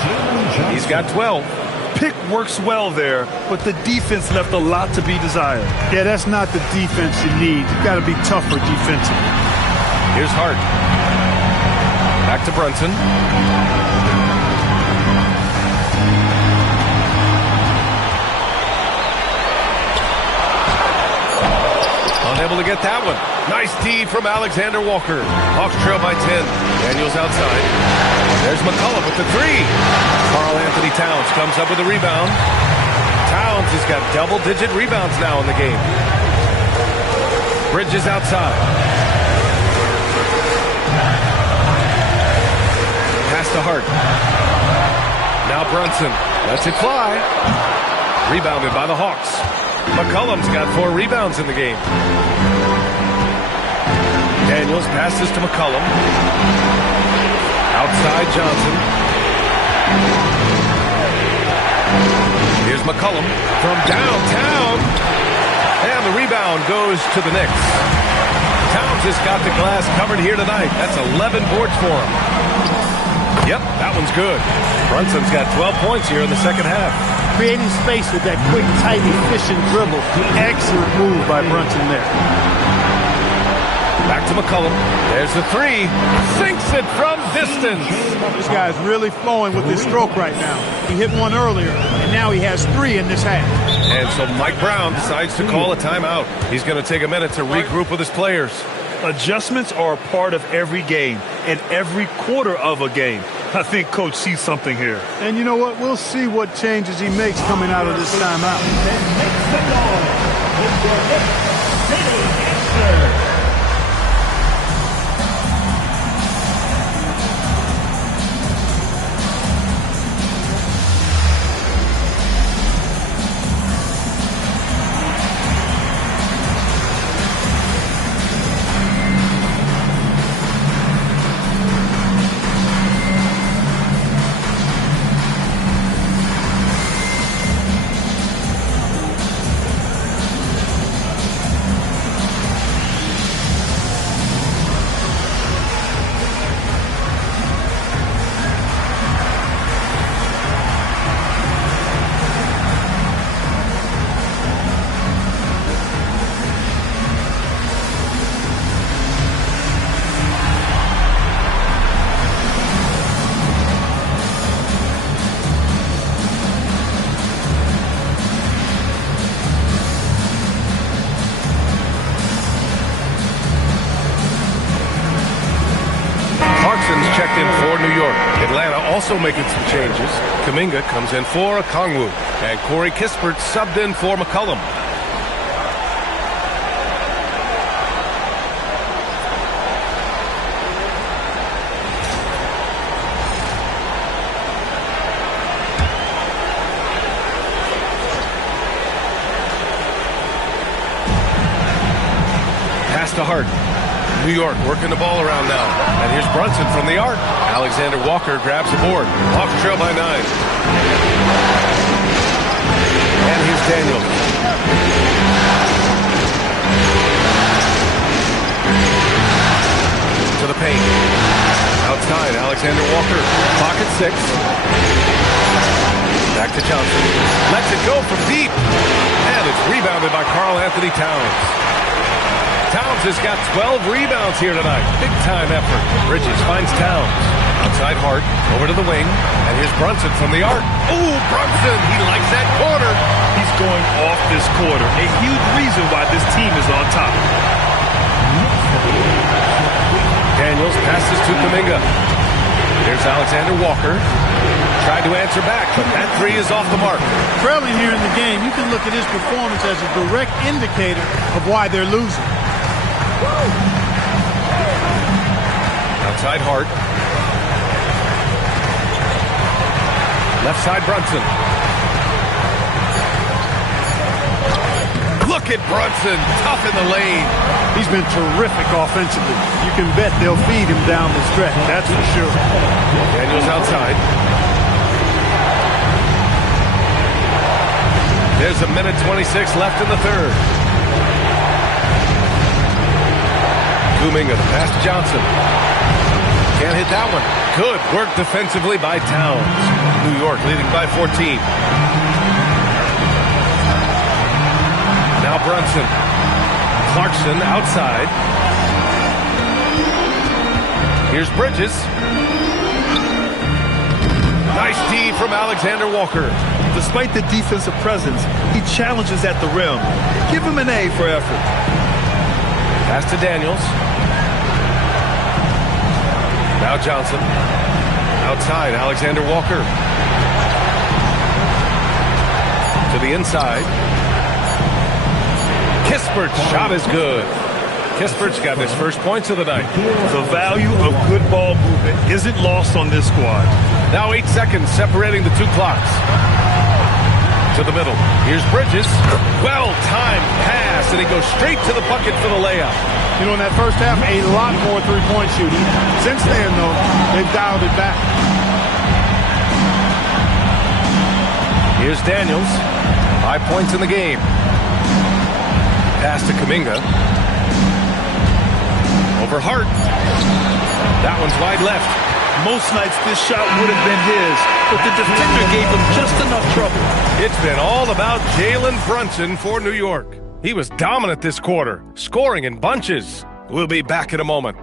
He's got 12. Pick works well there, but the defense left a lot to be desired. Yeah, that's not the defense you need. You've got to be tougher defensively. Here's Hart. Back to Brunson. Unable to get that one. Nice D from Alexander Walker. Hawks trail by 10. Daniels outside. There's McCullough with the 3. Karl Anthony Towns comes up with a rebound. Towns has got double-digit rebounds now in the game. Bridges outside. Pass to Hart. Now Brunson lets it fly. Rebounded by the Hawks. McCollum's got 4 rebounds in the game. Daniels passes to McCollum. Outside Johnson. Here's McCollum from downtown. And the rebound goes to the Knicks. Towns has got the glass covered here tonight. That's 11 boards for him. Yep, that one's good. Brunson's got 12 points here in the second half. Creating space with that quick, tight, efficient dribble. Excellent move by Brunson there. Back to McCollum. There's the 3. Sinks it from distance. This guy's really flowing with his stroke right now. He hit one earlier, and now he has 3 in this half. And so Mike Brown decides to call a timeout. He's going to take a minute to regroup with his players. Adjustments are a part of every game and every quarter of a game. I think Coach sees something here. And you know what? We'll see what changes he makes coming out of this timeout. Checked in for New York. Atlanta also making some changes. Kuminga comes in for Okongwu. And Corey Kispert subbed in for McCollum. Pass to Hart. New York working the ball around now. And here's Brunson from the arc. Alexander Walker grabs the board. Hawks trail by 9. And here's Daniels. Alexander Walker, pocket 6. Back to Johnson. Lets it go from deep. And it's rebounded by Karl Anthony Towns. Towns has got 12 rebounds here tonight. Big time effort. Bridges finds Towns. Outside Hart, over to the wing. And here's Brunson from the arc. Ooh, Brunson, he likes that corner. He's going off this quarter. A huge reason why this team is on top. Daniels passes to Kuminga. Here's Alexander Walker. Tried to answer back, but that three is off the mark. Trailing here in the game, you can look at his performance as a direct indicator of why they're losing. Outside Hart. Left side Brunson. Look at Brunson, tough in the lane. He's been terrific offensively. You can bet they'll feed him down the stretch, that's for sure. Daniels outside. There's a minute 26 left in the third. Kuminga, the pass to Johnson. Can't hit that one. Good work defensively by Towns. New York leading by 14. Now Brunson. Clarkson outside. Here's Bridges. Nice D from Alexander Walker. Despite the defensive presence, he challenges at the rim. Give him an A for effort. Pass to Daniels. Now Johnson. Outside, Alexander Walker. To the inside. Kispert's shot is good. Kispert's got his first points of the night. The value of good ball movement isn't lost on this squad. Now 8 seconds separating the two clocks. To the middle. Here's Bridges. Well-timed pass, and he goes straight to the bucket for the layup. You know, in that first half, a lot more three-point shooting. Since then, though, they've dialed it back. Here's Daniels. 5 points in the game. Pass to Kuminga. Over Hart. That one's wide left. Most nights this shot would have been his, but the defender gave him just enough trouble. It's been all about Jalen Brunson for New York. He was dominant this quarter, scoring in bunches. We'll be back in a moment.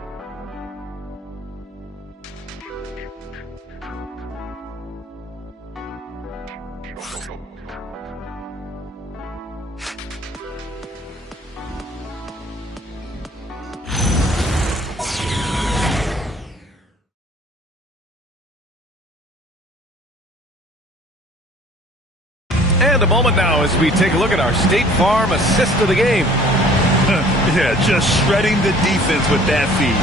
And a moment now as we take a look at our State Farm assist of the game. Yeah, just shredding the defense with that feed.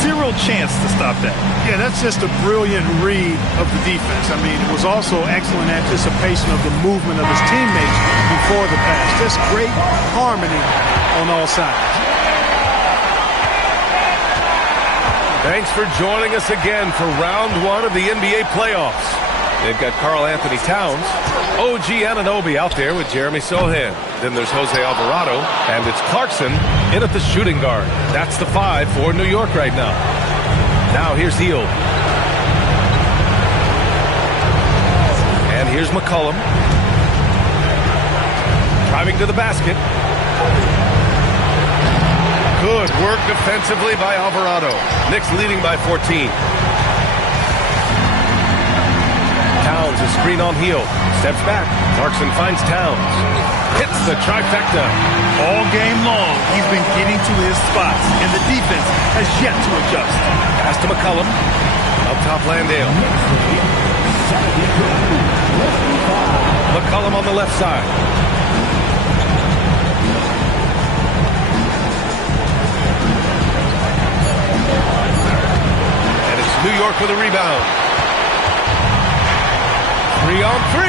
Zero chance to stop that. Yeah, that's just a brilliant read of the defense. I mean, it was also excellent anticipation of the movement of his teammates before the pass. Just great harmony on all sides. Thanks for joining us again for round one of the NBA playoffs. They've got Karl Anthony Towns, OG Anunoby out there with Jeremy Sohan. Then there's Jose Alvarado, and it's Clarkson in at the shooting guard. That's the 5 for New York right now. Now here's Hield. And here's McCollum. Driving to the basket. Good work defensively by Alvarado. Knicks leading by 14. Towns is screen on Hield. Steps back. Clarkson finds Towns. Hits the trifecta. All game long, he's been getting to his spots, and the defense has yet to adjust. Pass to McCollum. Up top, Landale. McCollum on the left side. And it's New York with a rebound. 3-on-3.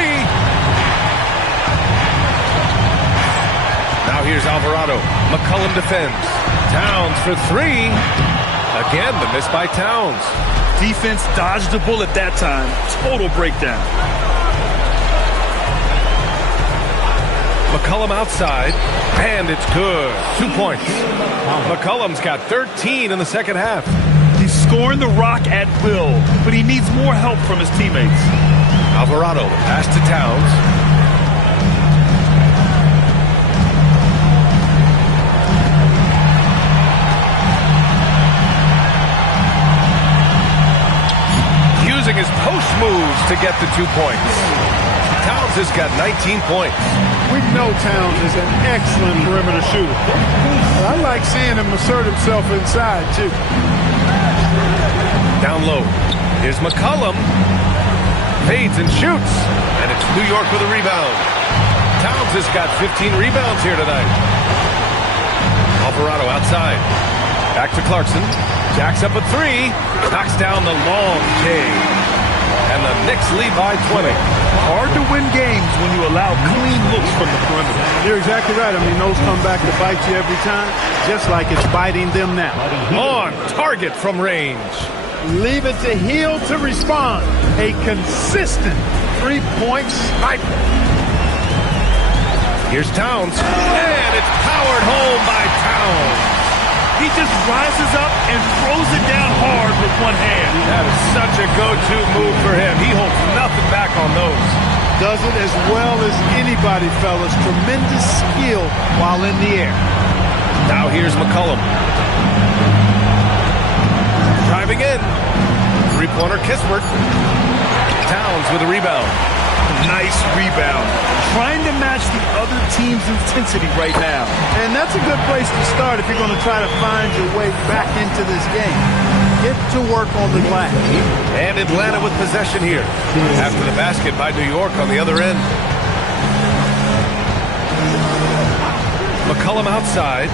Now here's Alvarado. McCollum defends. Towns for 3. Again, the miss by Towns. Defense dodged the bullet that time. Total breakdown. McCollum outside, and it's good. 2 points. McCollum's got 13 in the second half. He scored scoring the rock at will, but he needs more help from his teammates. Alvarado, the pass to Towns. Using his post moves to get the 2 points. Towns has got 19 points. We know Towns is an excellent perimeter shooter. I like seeing him assert himself inside, too. Down low. Here's McCollum. Fades and shoots. And it's New York with a rebound. Towns has got 15 rebounds here tonight. Alvarado outside. Back to Clarkson. Jacks up a 3. Knocks down the long K. And the Knicks lead by 20. Hard to win games when you allow clean looks from the perimeter. You're exactly right. I mean, those come back to bite you every time, just like it's biting them now. On target from range. Leave it to Hill to respond. A consistent three-point sniper. Here's Towns. And it's powered home by Towns. He just rises up and throws it down hard with one hand. That is such a go-to move for him. He holds nothing back on those. Does it as well as anybody, fellas. Tremendous skill while in the air. Now here's McCollum. Driving in. Three-pointer Kispert. Towns with a rebound. Nice rebound. Trying to match the other team's intensity right now. And that's a good place to start if you're going to try to find your way back into this game. Get to work on the glass. And Atlanta with possession here. After the basket by New York on the other end. McCollum outside.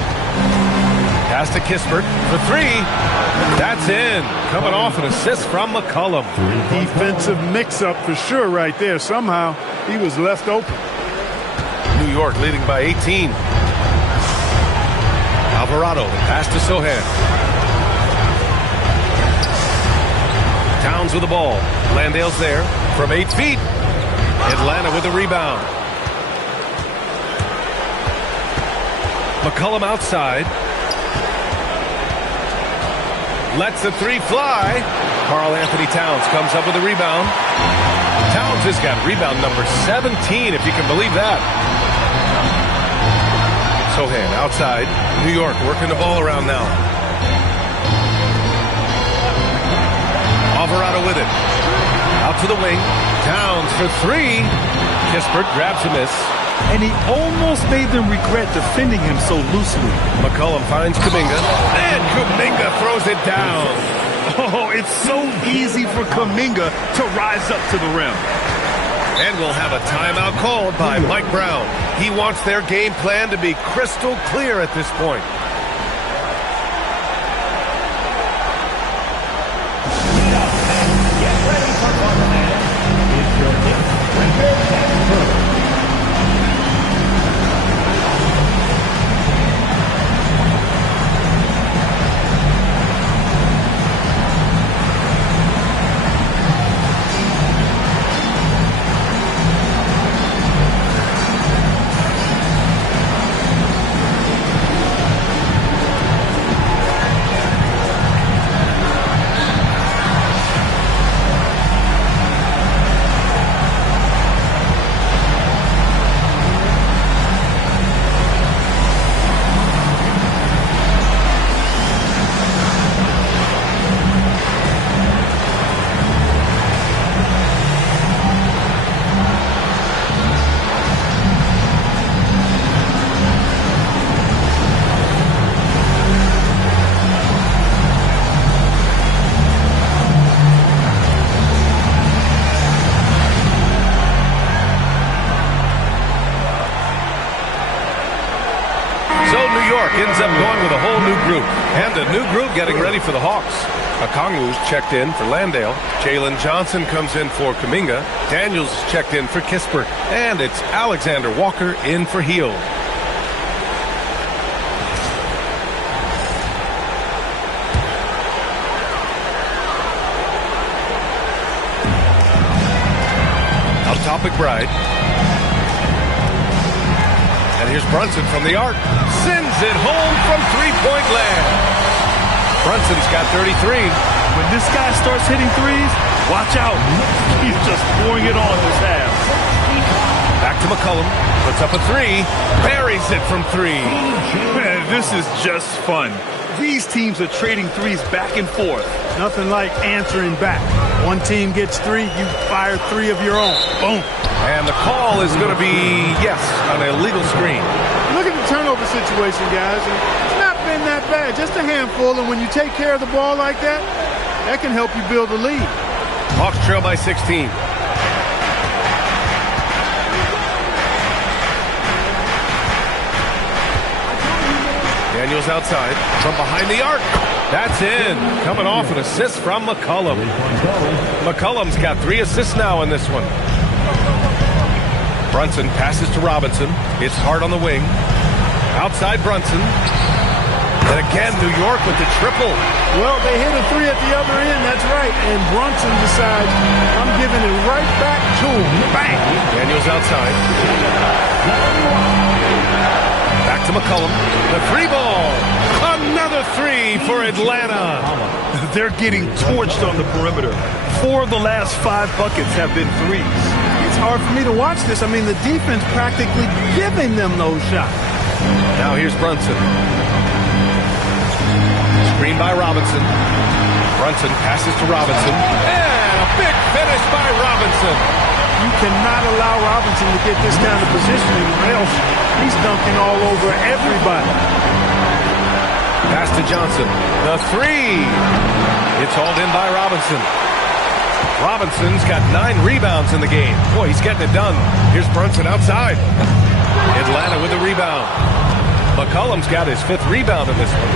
Pass to Kispert for 3. That's in. Coming off an assist from McCollum. Defensive mix-up for sure right there. Somehow he was left open. New York leading by 18. Alvarado, pass to Sohan. Towns with the ball. Landale's there from 8 feet. Atlanta with the rebound. McCollum outside. Lets the 3 fly. Karl Anthony Towns comes up with a rebound. Towns has got rebound number 17, if you can believe that. Sohan outside. New York working the ball around now. Alvarado with it. Out to the wing. Towns for 3. Kispert grabs a miss. And he almost made them regret defending him so loosely. McCollum finds Kuminga. And Kuminga throws it down. Oh, it's so easy for Kuminga to rise up to the rim. And we'll have a timeout called by Mike Brown. He wants their game plan to be crystal clear at this point. Get ready for Wonderland. It's your Knicks prepare. Ends up going with a whole new group. And a new group getting ready for the Hawks. Okongwu's checked in for Landale. Jalen Johnson comes in for Kuminga. Daniels checked in for Kispert. And it's Alexander Walker in for Hill. Up top McBride. And here's Brunson from the arc. Sends it home from three-point land. Brunson's got 33. When this guy starts hitting threes, watch out. He's just pouring it on this half. Back to McCollum. Puts up a three. Buries it from three. Man, this is just fun. These teams are trading threes back and forth. Nothing like answering back. One team gets three, you fire three of your own. Boom. And the call is going to be, yes, an illegal screen. Look at the turnover situation, guys. It's not been that bad, just a handful. And when you take care of the ball like that, that can help you build a lead. Hawks trail by 16. Daniels outside from behind the arc. That's in. Coming off an assist from McCollum. McCollum's got 3 assists now in this one. Brunson passes to Robinson. It's hard on the wing. Outside Brunson. And again, New York with the triple. Well, they hit a three at the other end, that's right. And Brunson decides, I'm giving it right back to him. Bang! Daniels outside. Back to McCollum. The three ball. Another three for Atlanta. They're getting torched on the perimeter. 4 of the last 5 buckets have been threes. It's hard for me to watch this. I mean, the defense practically giving them those shots. Now here's Brunson. Screen by Robinson. Brunson passes to Robinson. And a big finish by Robinson. You cannot allow Robinson to get this kind of positioning, or else he's dunking all over everybody. Pass to Johnson. The three. It's hauled in by Robinson. Robinson's got 9 rebounds in the game. Boy, he's getting it done. Here's Brunson outside. Atlanta with a rebound. McCollum's got his 5th rebound in this one.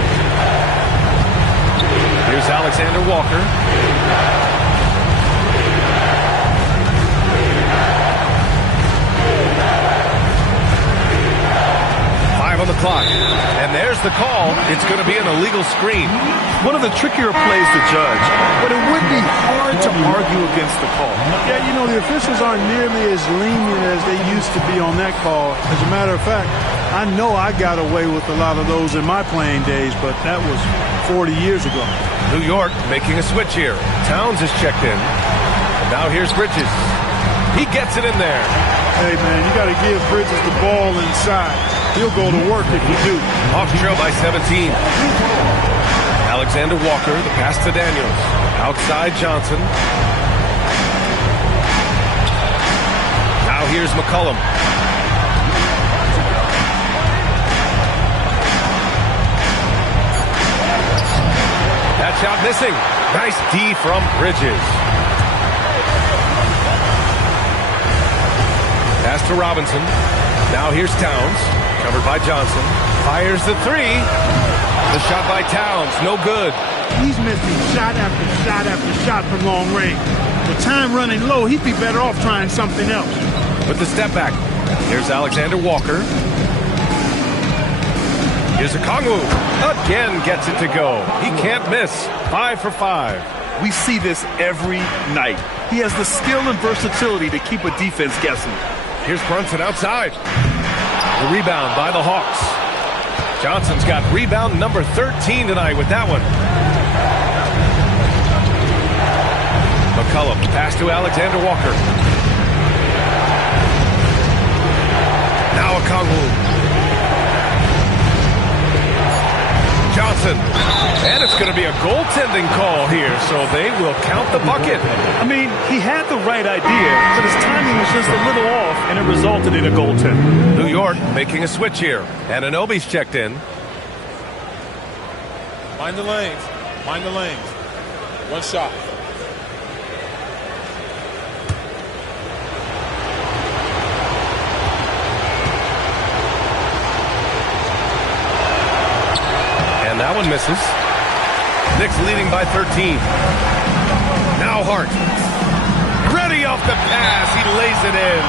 Here's Alexander Walker. On the clock. And there's the call. It's going to be an illegal screen. One of the trickier plays to judge, but it would be hard to argue against the call. Yeah, you know, the officials aren't nearly as lenient as they used to be on that call. As a matter of fact, I know I got away with a lot of those in my playing days, but that was 40 years ago. New York making a switch here. Towns is checked in. And now here's Bridges. He gets it in there. Hey, man, you got to give Bridges the ball inside. He'll go to work if you do. Hawks trail by 17. Alexander Walker, the pass to Daniels. Outside Johnson. Now here's McCollum. That shot missing. Nice D from Bridges. Pass to Robinson. Now here's Towns. Covered by Johnson. Fires the three. The shot by Towns. No good. He's missing shot after shot after shot from long range. With time running low, he'd be better off trying something else. With the step back. Here's Alexander Walker. Here's Okongwu. Again gets it to go. He can't miss. 5 for 5. We see this every night. He has the skill and versatility to keep a defense guessing. Here's Brunson outside. The rebound by the Hawks. Johnson's got rebound number 13 tonight with that one. McCollum, pass to Alexander Walker. Now Okongwu. Johnson. And it's going to be a goaltending call here, so they will count the bucket. I mean, he had the right idea, but his timing was just a little off, and it resulted in a goaltend. New York making a switch here. And Anunoby's checked in. Mind the lanes. Mind the lanes. One shot. And that one misses. Knicks leading by 13. Now Hart. Ready off the pass. He lays it in.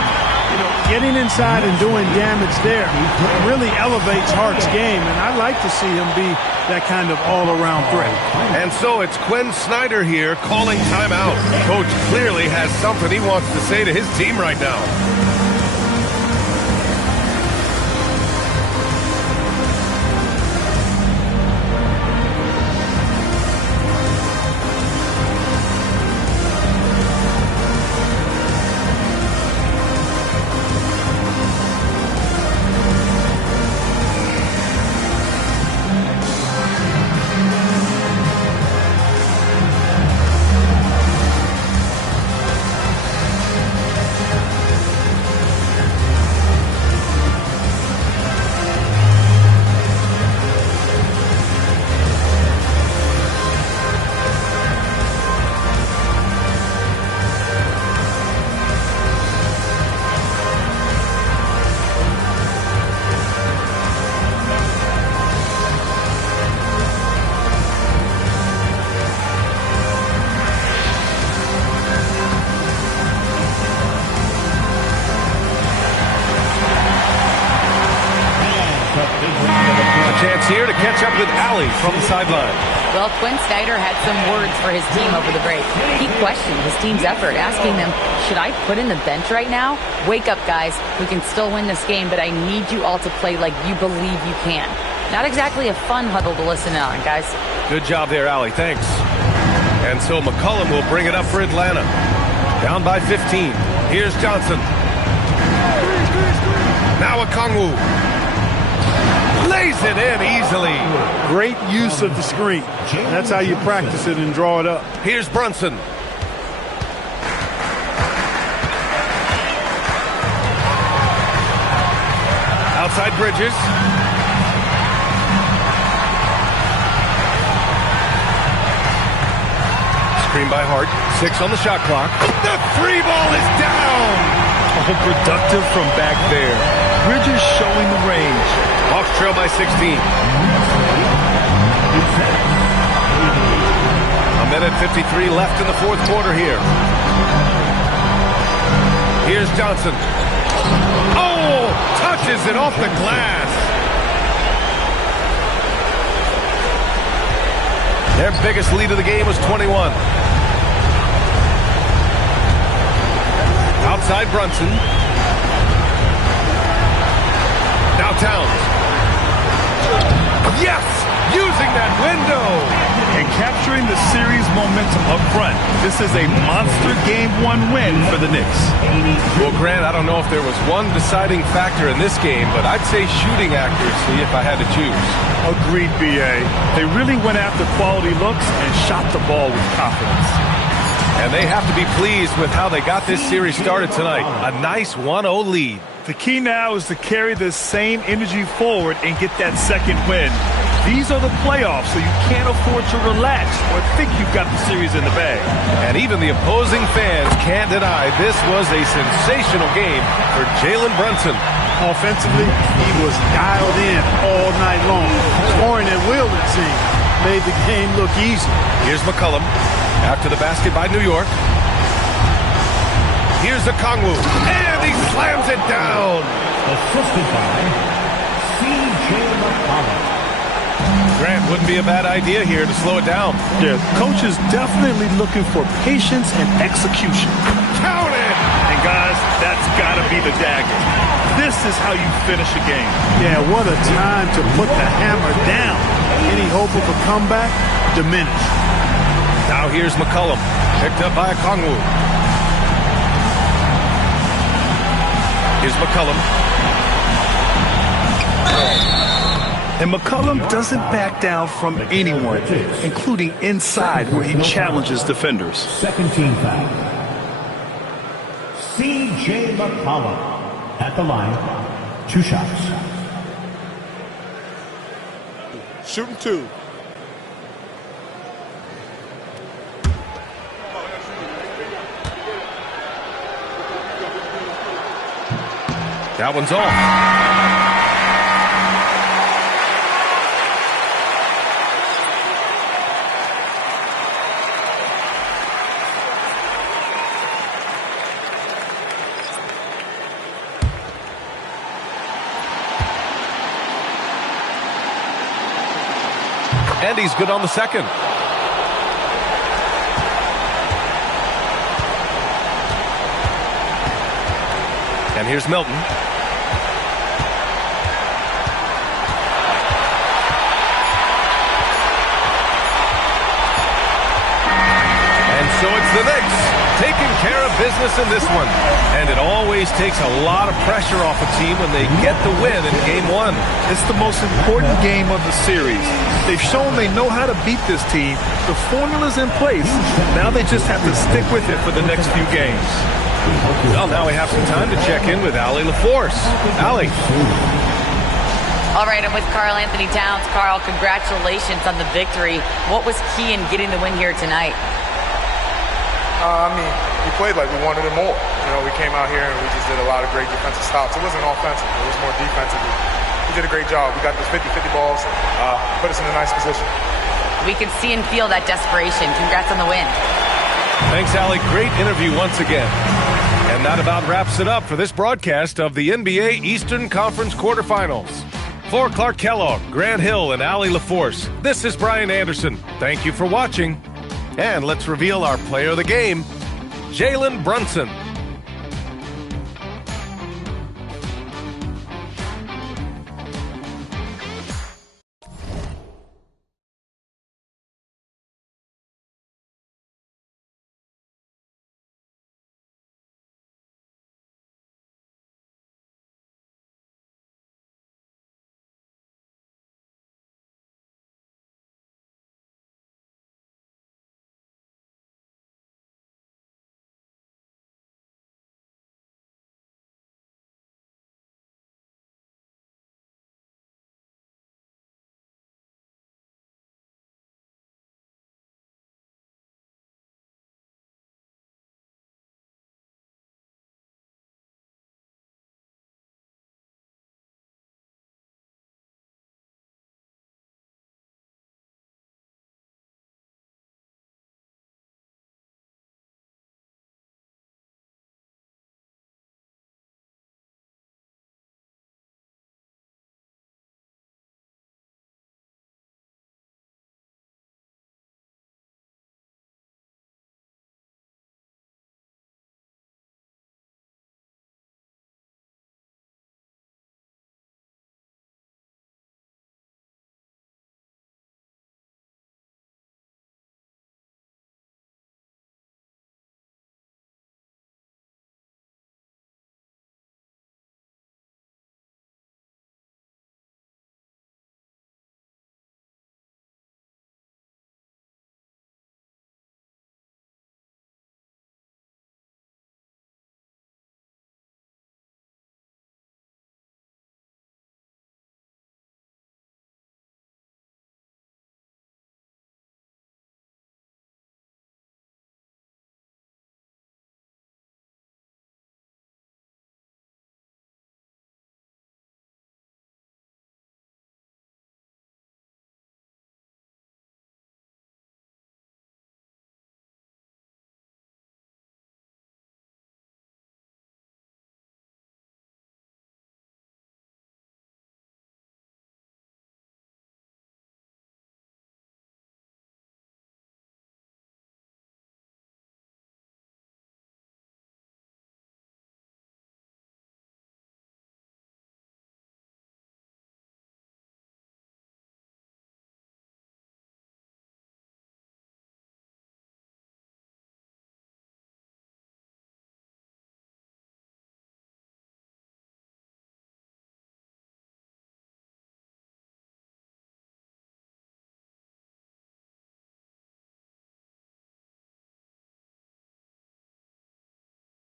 You know, getting inside and doing damage there really elevates Hart's game, and I like to see him be that kind of all-around threat. And so it's Quinn Snyder here calling timeout. Coach clearly has something he wants to say to his team right now. Allie from the sideline. Well, Quinn Snyder had some words for his team over the break. He questioned his team's effort, asking them, should I put in the bench right now? Wake up, guys. We can still win this game, but I need you all to play like you believe you can. Not exactly a fun huddle to listen on, guys. Good job there, Allie. Thanks. And so McCollum will bring it up for Atlanta. Down by 15. Here's Johnson. Now Okongwu. Lays it in easily. Great use of the screen. That's how you practice it and draw it up. Here's Brunson. Outside Bridges. Screen by Hart. 6 on the shot clock. The 3 ball is down. Oh, productive from back there. Bridges showing the range. Hawks trail by 16. A minute 53 left in the fourth quarter here. Here's Johnson. Oh, touches it off the glass. Their biggest lead of the game was 21. Outside Brunson. Now Towns. Yes! Using that window! And capturing the series momentum up front. This is a monster Game 1 win for the Knicks. Well, Grant, I don't know if there was one deciding factor in this game, but I'd say shooting accuracy if I had to choose. Agreed, B.A. They really went after quality looks and shot the ball with confidence. And they have to be pleased with how they got this series started tonight. A nice 1-0 lead. The key now is to carry this same energy forward and get that second win. These are the playoffs, so you can't afford to relax or think you've got the series in the bag. And even the opposing fans can't deny this was a sensational game for Jalen Brunson. Offensively, he was dialed in all night long. Scoring at will, it seemed, made the game look easy. Here's McCollum after the basket by New York. Here's Okongwu, and he slams it down. Assisted by C.J. McCollum. Grant, wouldn't be a bad idea here to slow it down. Yeah, coach is definitely looking for patience and execution. Count it! And guys, that's got to be the dagger. This is how you finish a game. Yeah, what a time to put the hammer down. Any hope of a comeback diminished. Now here's McCollum, picked up by Okongwu. Here's McCollum. And McCollum doesn't back down from anyone, including inside where he challenges defenders. Second team foul. C.J. McCollum at the line. 2 shots. Shooting 2. That one's off. And he's good on the second. And here's Milton. And so it's the Knicks taking care of business in this one. And it always takes a lot of pressure off a team when they get the win in Game 1. It's the most important game of the series. They've shown they know how to beat this team. The formula's in place. Now they just have to stick with it for the next few games. Well, now we have some time to check in with Allie LaForce. Allie. All right, I'm with Karl Anthony Towns. Karl, congratulations on the victory. What was key in getting the win here tonight? We played like we wanted it more. You know, we came out here and we just did a lot of great defensive stops. It wasn't offensive. It was more defensively. We did a great job. We got those 50-50 balls, put us in a nice position. We can see and feel that desperation. Congrats on the win. Thanks, Allie. Great interview once again. And that about wraps it up for this broadcast of the NBA Eastern Conference quarterfinals. For Clark Kellogg, Grant Hill, and Allie LaForce, this is Brian Anderson. Thank you for watching. And let's reveal our player of the game, Jalen Brunson.